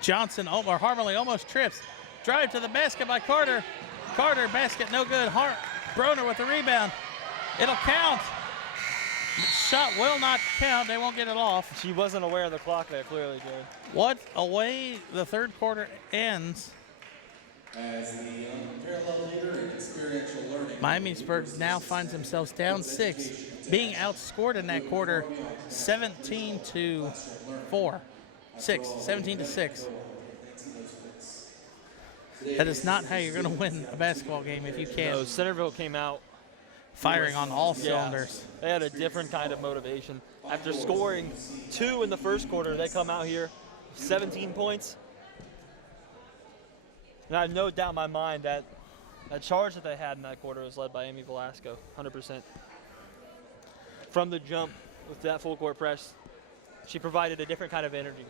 Johnson, or Harmony almost trips. Drive to the basket by Carter. Carter, basket no good. Broner with the rebound. It'll count. Shot will not count. They won't get it off. She wasn't aware of the clock there, clearly, Jared. What a way the third quarter ends. As the unparalleled leader and experiential learner Miamisburg now finds themselves down 6, being outscored in that quarter 17 to 6. That is not how you're going to win a basketball game if you can't. No, Centerville came out Firing on all cylinders. They had a different kind of motivation. After scoring 2 in the first quarter, they come out here 17 points. And I have no doubt in my mind that that charge that they had in that quarter was led by Amy Velasco, 100%. From the jump with that full court press, she provided a different kind of energy.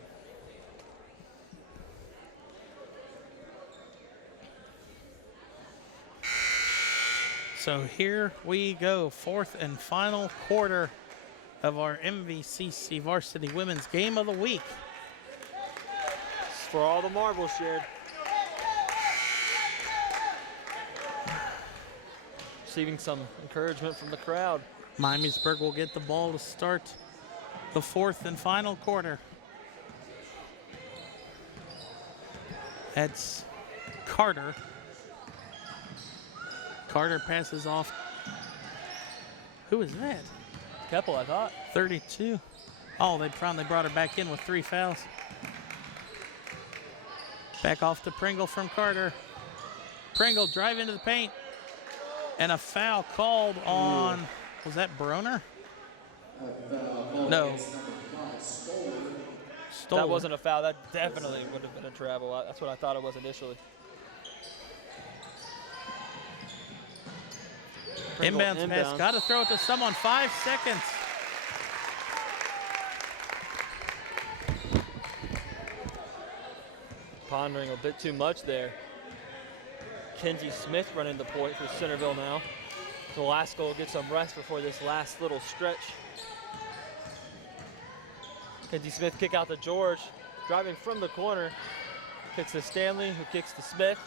So here we go, 4th and final quarter of our MVCC Varsity Women's Game of the Week. It's for all the marbles shared. Receiving some encouragement from the crowd. Miamisburg will get the ball to start the 4th and final quarter. That's Carter. Carter passes off. Who is that? Keppel, I thought. 32. Oh, they finally brought her back in with 3 fouls. Back off to Pringle from Carter. Pringle drive into the paint. And a foul called on, was that Broner? No. Stoller. That wasn't a foul. That definitely would have been a travel. That's what I thought it was initially. Inbounds pass, got to throw it to someone, 5 seconds. Pondering a bit too much there. Kenzie Smith running the point for Centerville now. Velasco will get some rest before this last little stretch. Kenzie Smith kick out to George, driving from the corner. Kicks to Stanley, who kicks to Smith.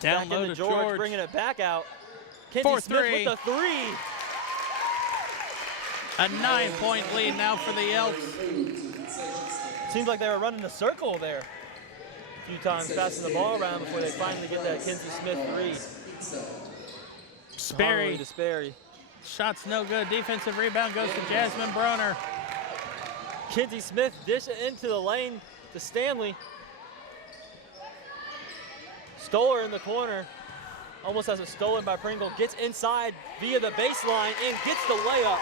Down back low into to George, George. bringing it back out. Kenzie Smith with the 3. A 9-point lead now for the Elks. Seems like they were running a circle there. A few times passing the ball around before they finally get that Kenzie Smith 3. Sperry. To Sperry. Shot's no good. Defensive rebound goes to Jasmine Broner. Kenzie Smith dish it into the lane to Stanley. Stoller in the corner. Almost has it stolen by Pringle. Gets inside via the baseline and gets the layup.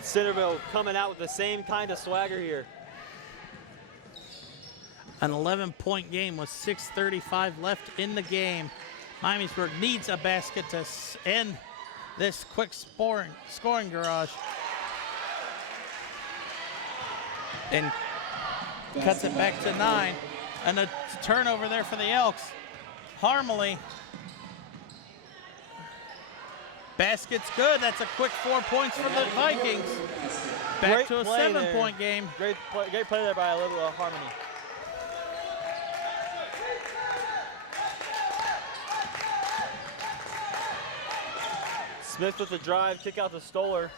Centerville coming out with the same kind of swagger here. An 11-point game with 6:35 left in the game. Miamisburg needs a basket to end this quick scoring garage. And cuts it back to 9. And a turnover there for the Elks. Harmony. Basket's good. That's a quick 4 points for the Vikings. Back to a 7-point game. Great play there by a little Harmony. Smith with the drive, kick out to Stoller.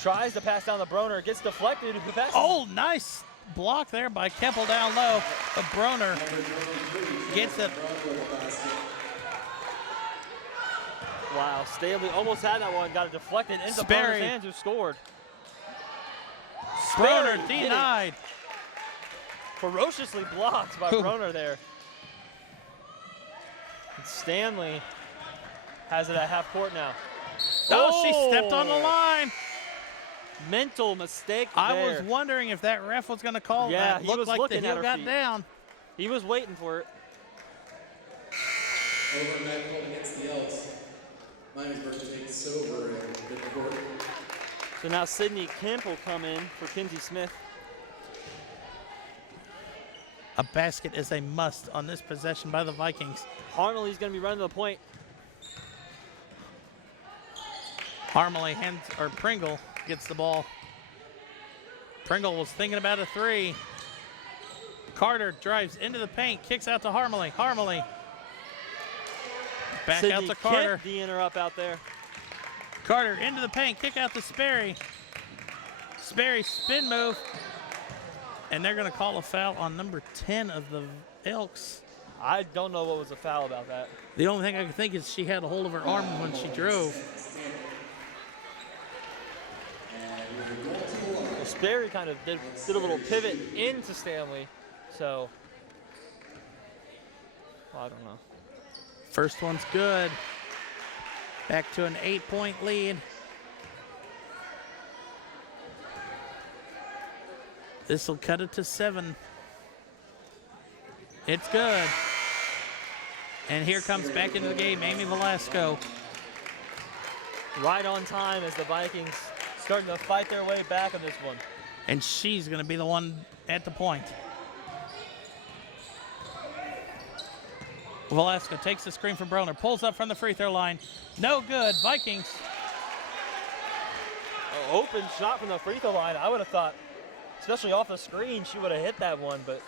Tries to pass down to Broner, gets deflected. Oh, nice block there by Keppel down low. But Broner gets it. Wow, Stanley almost had that one, got it deflected into Broner's hands, who scored. Broner denied. Ferociously blocked by Broner there. And Stanley has it at half court now. Oh, she stepped on the line. Mental mistake there. I was wondering if that ref was going to call. Yeah, that. he was like looking the at heel her got feet. down. He was waiting for it. Over Medical against the Elks. Miamisburg takes over at midcourt. So now Sydney Kemp will come in for Kenzie Smith. A basket is a must on this possession by the Vikings. Harmley's going to be running to the point. Harmley Pringle gets the ball. Pringle was thinking about a 3. Carter drives into the paint, kicks out to Harmley. Harmley back Sydney out to Carter. Kemp D'ing her up out there. Carter into the paint, kick out to Sperry. Sperry spin move. And they're going to call a foul on number 10 of the Elks. I don't know what was a foul about that. The only thing I can think is she had a hold of her arm when she drove. Well, Sperry kind of did a little pivot into Stanley, so well, I don't know. First one's good. Back to an 8-point lead. This will cut it to 7. It's good. And here comes back into the game Amy Velasco. Right on time as the Vikings starting to fight their way back on this one. And she's going to be the one at the point. Velasco takes the screen from Broner, pulls up from the free throw line. No good. Vikings. Open shot from the free throw line. I would have thought, especially off the screen, she would have hit that one, but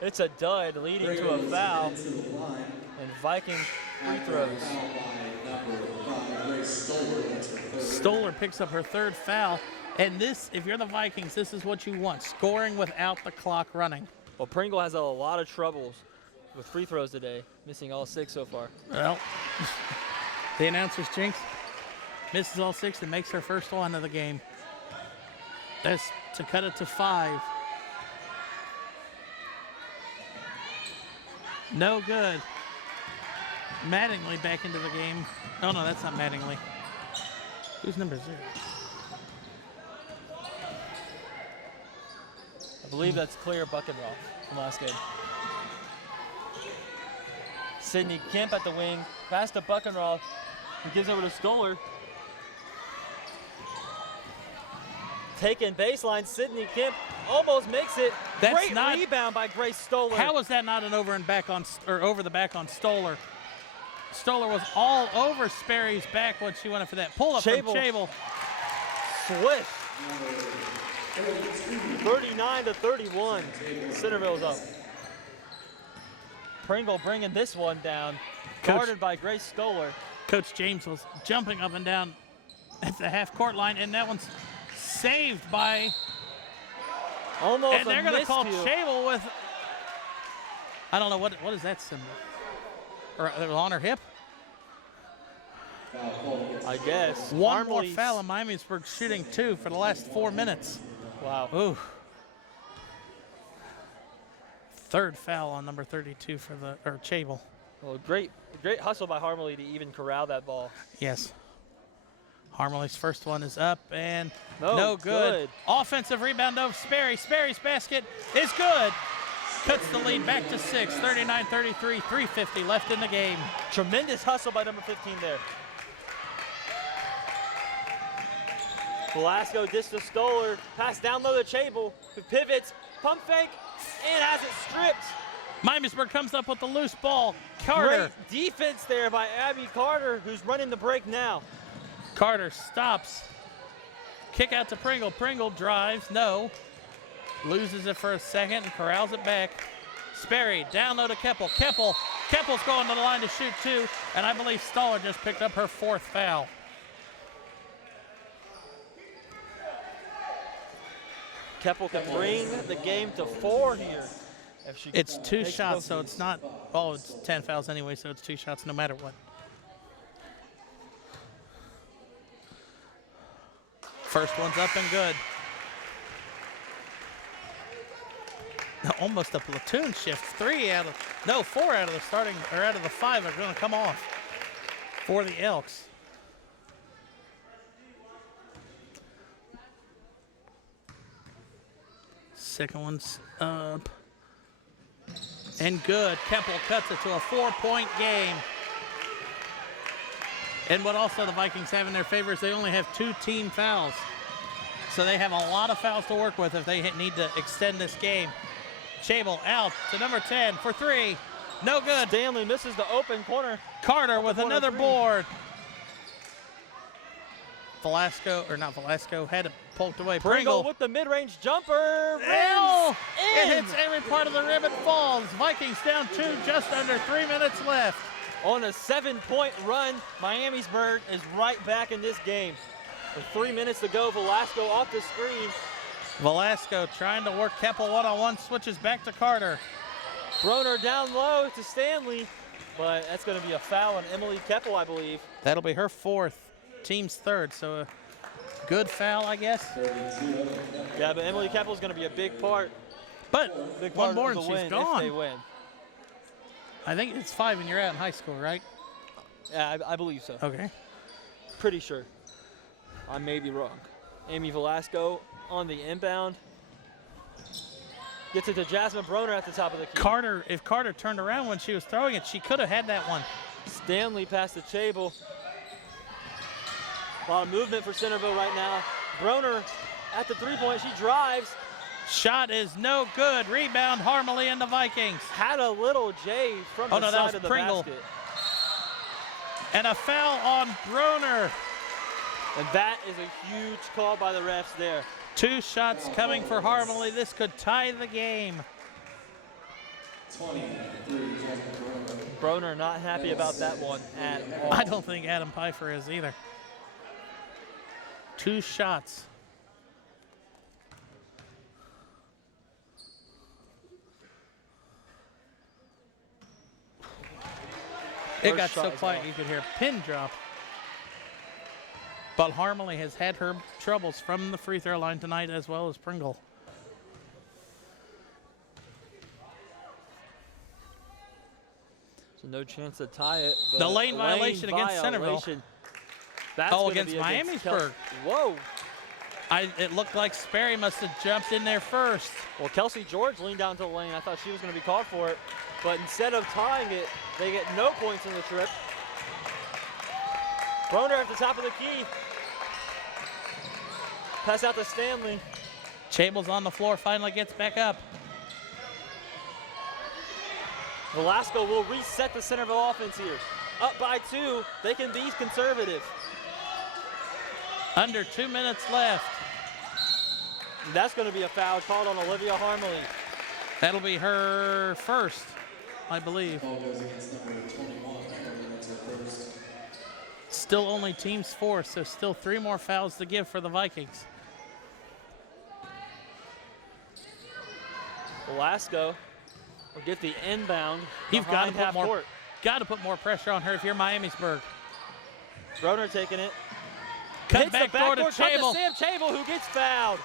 it's a dud leading to a foul. And Viking free throws. Stoller picks up her 3rd foul. And this, if you're the Vikings, this is what you want, scoring without the clock running. Well, Pringle has a lot of troubles with free throws today, missing all 6 so far. Well, the announcer's jinx. Misses all 6 and makes her first one of the game. That's to cut it to 5. No good. Mattingly back into the game. Oh, no, that's not Mattingly. Who's number 0? I believe that's Claire Buckenroth from last game. Sydney Kemp at the wing. Pass to Buckenroth, who gives over to Stoller. Taking baseline, Sydney Kemp almost makes it. That's Great rebound by Grace Stoller. How was that not an over and back on, or over the back on Stoller? Stoller was all over Sperry's back when she went for that pull up from Chable. Swift. 39-31. Centerville's up. Pringle bringing this one down. Guarded by Grace Stoller. Coach James was jumping up and down at the half-court line, and that one's saved by. Almost. And they're going to call Chable with. I don't know what is that symbol. Or on her hip. I guess. One more foul, and Miamisburg shooting 2 for the last 4 minutes. Wow. Ooh. 3rd foul on number 32 for Chable. Well, great hustle by Harmony to even corral that ball. Yes. Harmony's first one is up and no good. Offensive rebound of Sperry. Sperry's basket is good. Cuts the lead back to 6, 39-33, 3:50 left in the game. Tremendous hustle by number 15 there. Velasco discs to Stoller, pass down low to Chable, who pivots, pump fake, and has it stripped. Miamisburg comes up with the loose ball. Carter. Great defense there by Abby Carter, who's running the break now. Carter stops. Kick out to Pringle. Pringle drives, no. Loses it for a second and corrals it back. Sperry down low to Keppel. Keppel's going to the line to shoot 2, and I believe Stoller just picked up her 4th foul. Keppel can bring the game to 4 here. If she it's 2 shots, so it's not, it's 10 fouls anyway, so it's 2 shots no matter what. First one's up and good. Almost a platoon shift. 4 out of the starting, or out of the 5 are going to come off for the Elks. Second one's up. And good. Keppel cuts it to a 4-point game. And what also the Vikings have in their favor is they only have 2 team fouls. So they have a lot of fouls to work with if they need to extend this game. Chable out to number 10 for 3. No good. Stanley misses the open corner. Carter with another board. Velasco had it poked away. Pringle with the mid-range jumper. It hits every part of the rim and falls. Vikings down 2, just under 3 minutes left. On a 7-point run, Miamisburg is right back in this game. With 3 minutes to go, Velasco off the screen. Velasco trying to work Keppel one-on-one, switches back to Carter. Broner down low to Stanley, but that's going to be a foul on Emily Keppel, I believe. That'll be her 4th, team's 3rd, so a good foul, I guess. Yeah, but Emily Keppel is going to be a big part. But Big one part more of and the she's win gone. if they win. I think it's 5 and you're out in high school, right? Yeah, I believe so. Okay. Pretty sure. I may be wrong. Amy Velasco on the inbound. Gets it to Jasmine Broner at the top of the key. If Carter turned around when she was throwing it, she could have had that one. Stanley past the Chable. A lot of movement for Centerville right now. Broner at the three-point. She drives. Shot is no good. Rebound, Harmony and the Vikings. Had a little J from the side of the Pringle. basket. And a foul on Broner. And that is a huge call by the refs there. 2 shots coming for Harmony. This could tie the game. 23, Broner not happy about that one at all. I don't think Adam Pfeiffer is either. 2 shots. It got so quiet you could hear a pin drop. But Harmony has had her troubles from the free throw line tonight, as well as Pringle. So no chance to tie it. The lane violation against Centerville. That's against Miamisburg. Whoa. It looked like Sperry must have jumped in there first. Well, Kelsey George leaned down to the lane. I thought she was going to be called for it. But instead of tying it, they get no points in the trip. Broner at the top of the key. Pass out to Stanley. Chable's on the floor, finally gets back up. Velasco will reset the Centerville offense here. Up by 2, they can be conservative. Under 2 minutes left. That's going to be a foul called on Olivia Harmony. That'll be her 1st, I believe. Still only team's 4th, so still 3 more fouls to give for the Vikings. Velasco will get the inbound. You've got to behind put more pressure on her if you're Miamisburg. Broner taking it. Cut Hits back the door to backboard cut Chable. to Sam Chable, who gets fouled.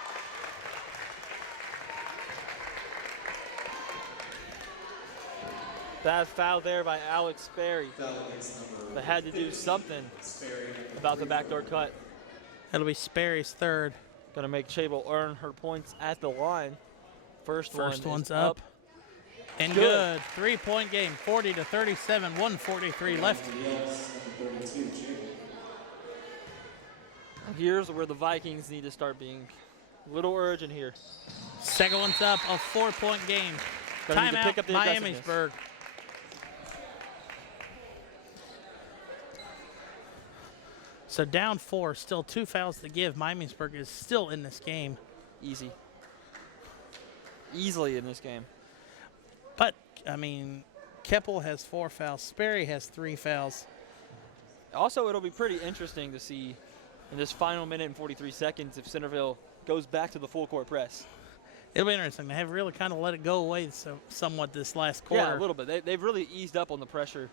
That foul there by Alex Sperry. They had to do something about the backdoor cut. That'll be Sperry's 3rd. Going to make Chable earn her points at the line. First one's up. And good. 3-point game, 40-37, 1:43 left. Here's where the Vikings need to start being a little urgent here. Second one's up, a 4-point game. Gonna need to Timeout, pick up the aggressiveness. Miamisburg. So down 4, still 2 fouls to give. Miamisburg is still in this game. Easily in this game. But, I mean, Keppel has 4 fouls. Sperry has 3 fouls. Also, it'll be pretty interesting to see in this final minute and 43 seconds if Centerville goes back to the full court press. It'll be interesting. They have really kind of let it go away somewhat this last quarter. Yeah, a little bit. They've really eased up on the pressure.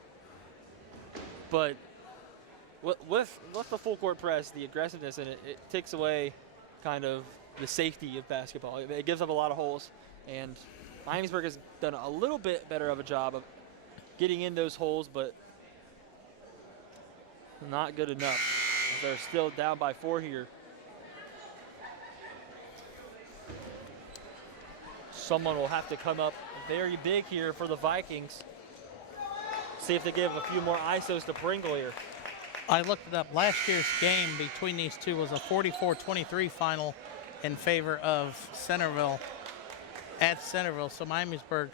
But with the full court press, the aggressiveness in it, it takes away kind of the safety of basketball. It gives up a lot of holes. And Miamisburg has done a little bit better of a job of getting in those holes, but not good enough. They're still down by 4 here. Someone will have to come up very big here for the Vikings. See if they give a few more ISOs to Pringle here. I looked it up. Last year's game between these two was a 44-23 final in favor of Centerville at Centerville. So Miamisburg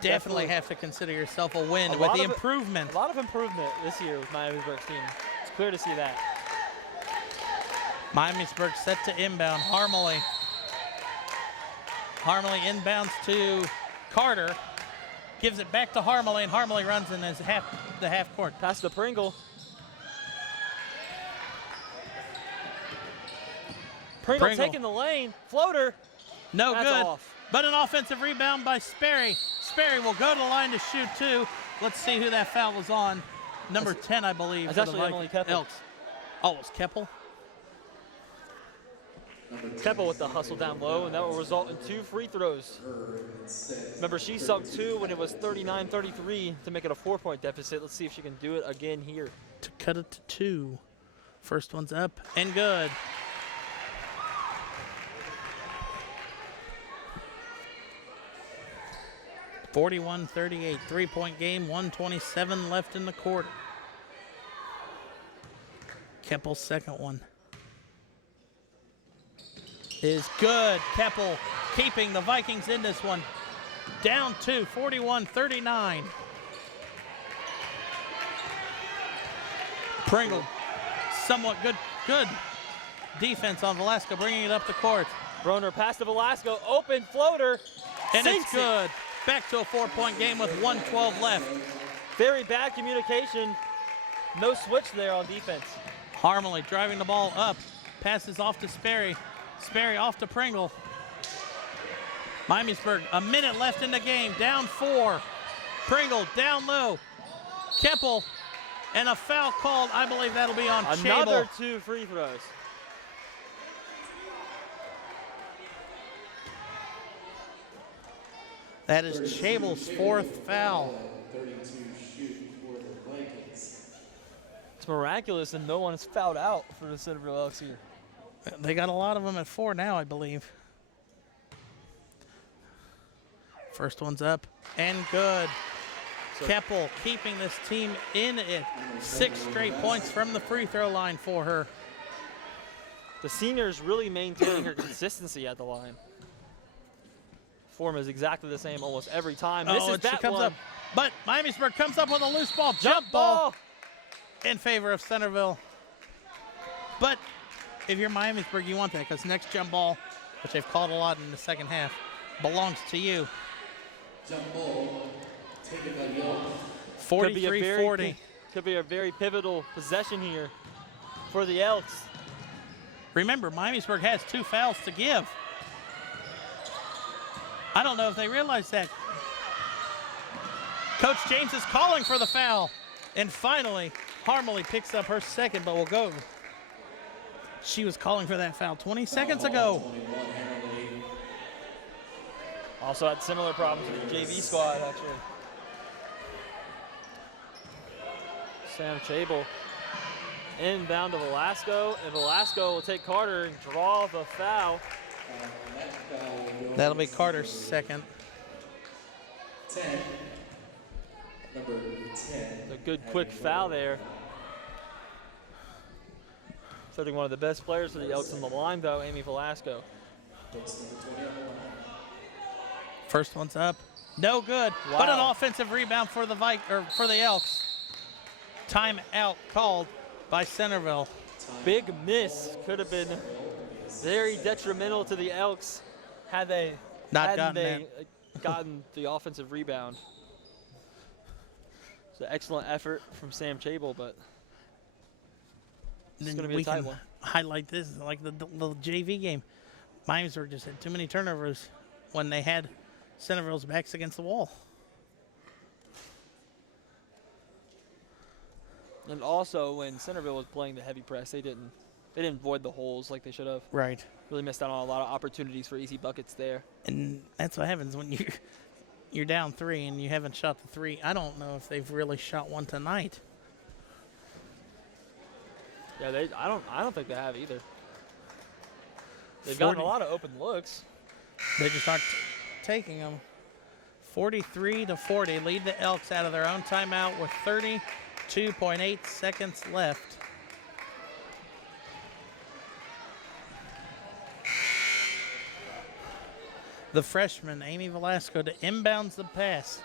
definitely have to consider yourself a win with the improvement. A lot of improvement this year with Miamisburg's team. It's clear to see that. Miamisburg set to inbound. Harmony inbounds to Carter. Gives it back to Harmony, and Harmony runs in the half court. Pass to Pringle. Pringle taking the lane. Floater. No That's good. Off. But an offensive rebound by Sperry. Sperry will go to the line to shoot two. Let's see who that foul was on. Number 10, I believe. That's actually Emily Keppel. Elks. Oh, it was Keppel? Keppel with the hustle down low, and that will result in 2 free throws. Remember, she sunk 2 when it was 39-33 to make it a 4-point deficit. Let's see if she can do it again here. To cut it to 2. First one's up and good. (41-38), 3-point game, 1:27 left in the quarter. Keppel's second one is good. Keppel keeping the Vikings in this one. Down 2, 41-39. Pringle, somewhat good defense on Velasco, bringing it up the court. Broner pass to Velasco, open floater, And sinks it's good. Back to a 4-point game with 1:12 left. Very bad communication. No switch there on defense. Harmony driving the ball up. Passes off to Sperry. Sperry off to Pringle. Miamisburg, a minute left in the game. Down 4. Pringle down low. Keppel, and a foul called. I believe that'll be on Another Chable. 2 free throws. That is Chable's 4th foul. 32 shooting for the Vikings. It's miraculous and no one is fouled out for the Centerville Elks here. They got a lot of them at 4 now, I believe. First one's up and good. Keppel keeping this team in it. 6 straight points from the free throw line for her. The senior's really maintaining her consistency at the line. Form is exactly the same almost every time. This is and she that comes one. up. But Miamisburg comes up with a loose ball. Jump ball in favor of Centerville. But if you're Miamisburg, you want that because next jump ball, which they've called a lot in the second half, belongs to you. Jump ball taken by Young. 43-40. Could be a very pivotal possession here for the Elks. Remember, Miamisburg has 2 fouls to give. I don't know if they realize that. Coach James is calling for the foul. And finally, Harmony picks up her second, but will go. She was calling for that foul 20 seconds ago. Also had similar problems with the JV squad, actually. Sam Chable inbound to Velasco, and Velasco will take Carter and draw the foul. That'll be Carter's second. 10. Number 10. A good quick foul there. Setting one of the best players for the Elks on the line, though, Amy Velasco. First one's up. No good. Wow. But an offensive rebound for the for the Elks. Timeout called by Centerville. Big miss. Could have been very detrimental to the Elks had they gotten the offensive rebound. It's an excellent effort from Sam Chable, but it's going to be a tight one. Highlight this like the JV game. Miamisburg just had too many turnovers when they had Centerville's backs against the wall. And also, when Centerville was playing the heavy press, they didn't void the holes like they should have. Right. Really missed out on a lot of opportunities for easy buckets there. And that's what happens when you're down 3 and you haven't shot the 3. I don't know if they've really shot one tonight. Yeah, I don't think they have either. They've gotten a lot of open looks. They just aren't taking them. 43-40 lead the Elks out of their own timeout with 32.8 seconds left. The freshman, Amy Velasco, to inbounds the pass.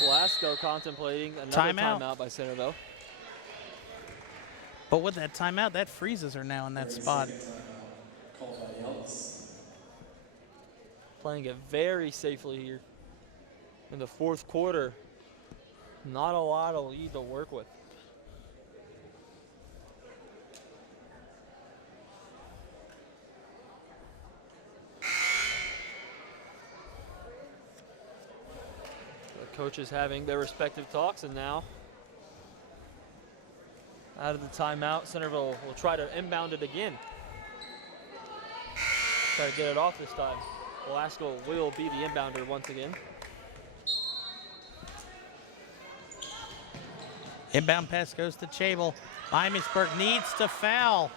Velasco contemplating another timeout by Centerville. But with that timeout, that freezes her now in that spot. Playing it very safely here in the fourth quarter. Not a lot of lead to work with. Coaches having their respective talks, and now out of the timeout, Centerville will try to inbound it again. Try to get it off this time. Velasco will be the inbounder once again. Inbound pass goes to Chable. Miamisburg needs to foul.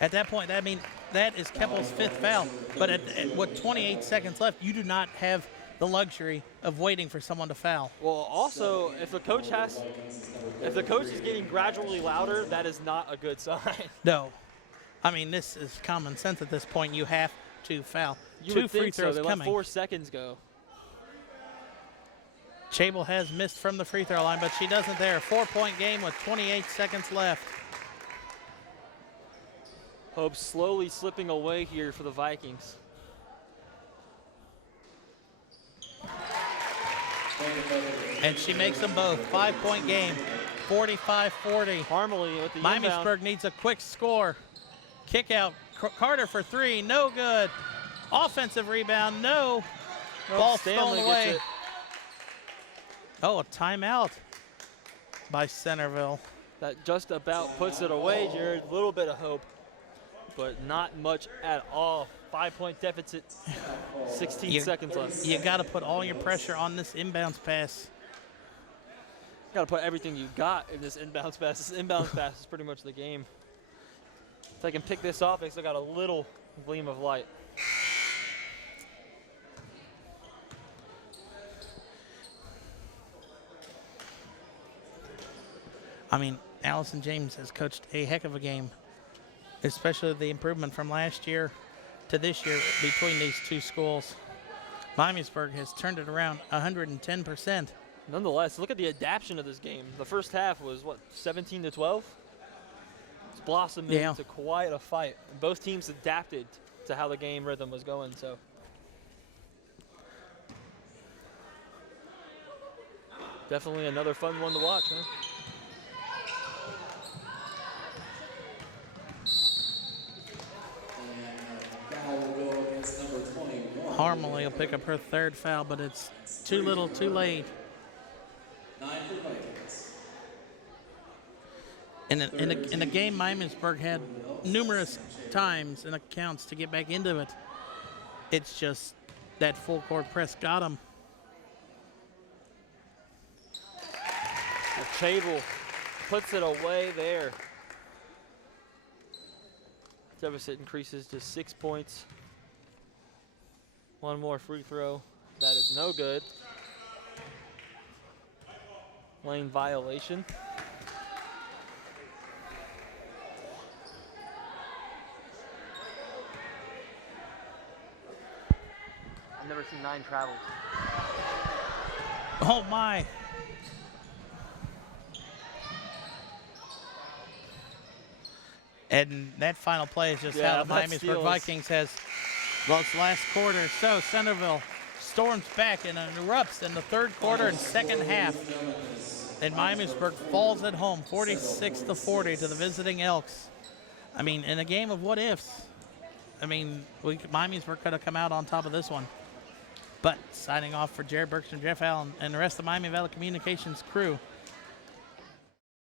At that point, that is Keppel's 5th foul. But with 28 seconds left, you do not have the luxury of waiting for someone to foul. Well, also, if the coach is getting gradually louder, that is not a good sign. No. I mean, this is common sense at this point. You have to foul. You 2 would free think throws so. They coming. let 4 seconds go. Chable has missed from the free throw line, but she doesn't there. 4-point game with 28 seconds left. Hope slowly slipping away here for the Vikings. And she makes them both. 5-point game, 45-40. Harmony with the Miamisburg inbound. needs a quick score. Kick out. Carter for 3, no good. Offensive rebound, no. Nope, Ball Stanley stolen away. gets it. Oh, a timeout by Centerville. That just about puts it away, Jared. A little bit of hope, but not much at all. 5-point deficit, 16 seconds left. You got to put all your pressure on this inbounds pass. Got to put everything you got in this inbounds pass. This inbounds pass is pretty much the game. If I can pick this off, I still got a little gleam of light. I mean, Allison James has coached a heck of a game, especially the improvement from last year to this year between these two schools. Miamisburg has turned it around 110%. Nonetheless, look at the adaptation of this game. The first half was, what, 17-12? It's blossoming into quite a fight. And both teams adapted to how the game rhythm was going, so. Definitely another fun one to watch, huh? Harmony will pick up her 3rd foul, but it's too little, too late. In a game, Miamisburg had numerous times and accounts to get back into it. It's just that full court press got them. The Chable puts it away there. Deficit increases to 6 points. One more free throw. That is no good. Lane violation. I've never seen 9 travel. Oh, my. And that final play is just how the Miamisburg Vikings has lost last quarter. So Centerville storms back and erupts in the 3rd quarter and 2nd half. And Miamisburg falls at home 46-40 to the visiting Elks. I mean, in a game of what ifs, I mean, Miamisburg could have come out on top of this one. But signing off for Jared Bergstrom, Jeff Allen, and the rest of the Miami Valley Communications crew,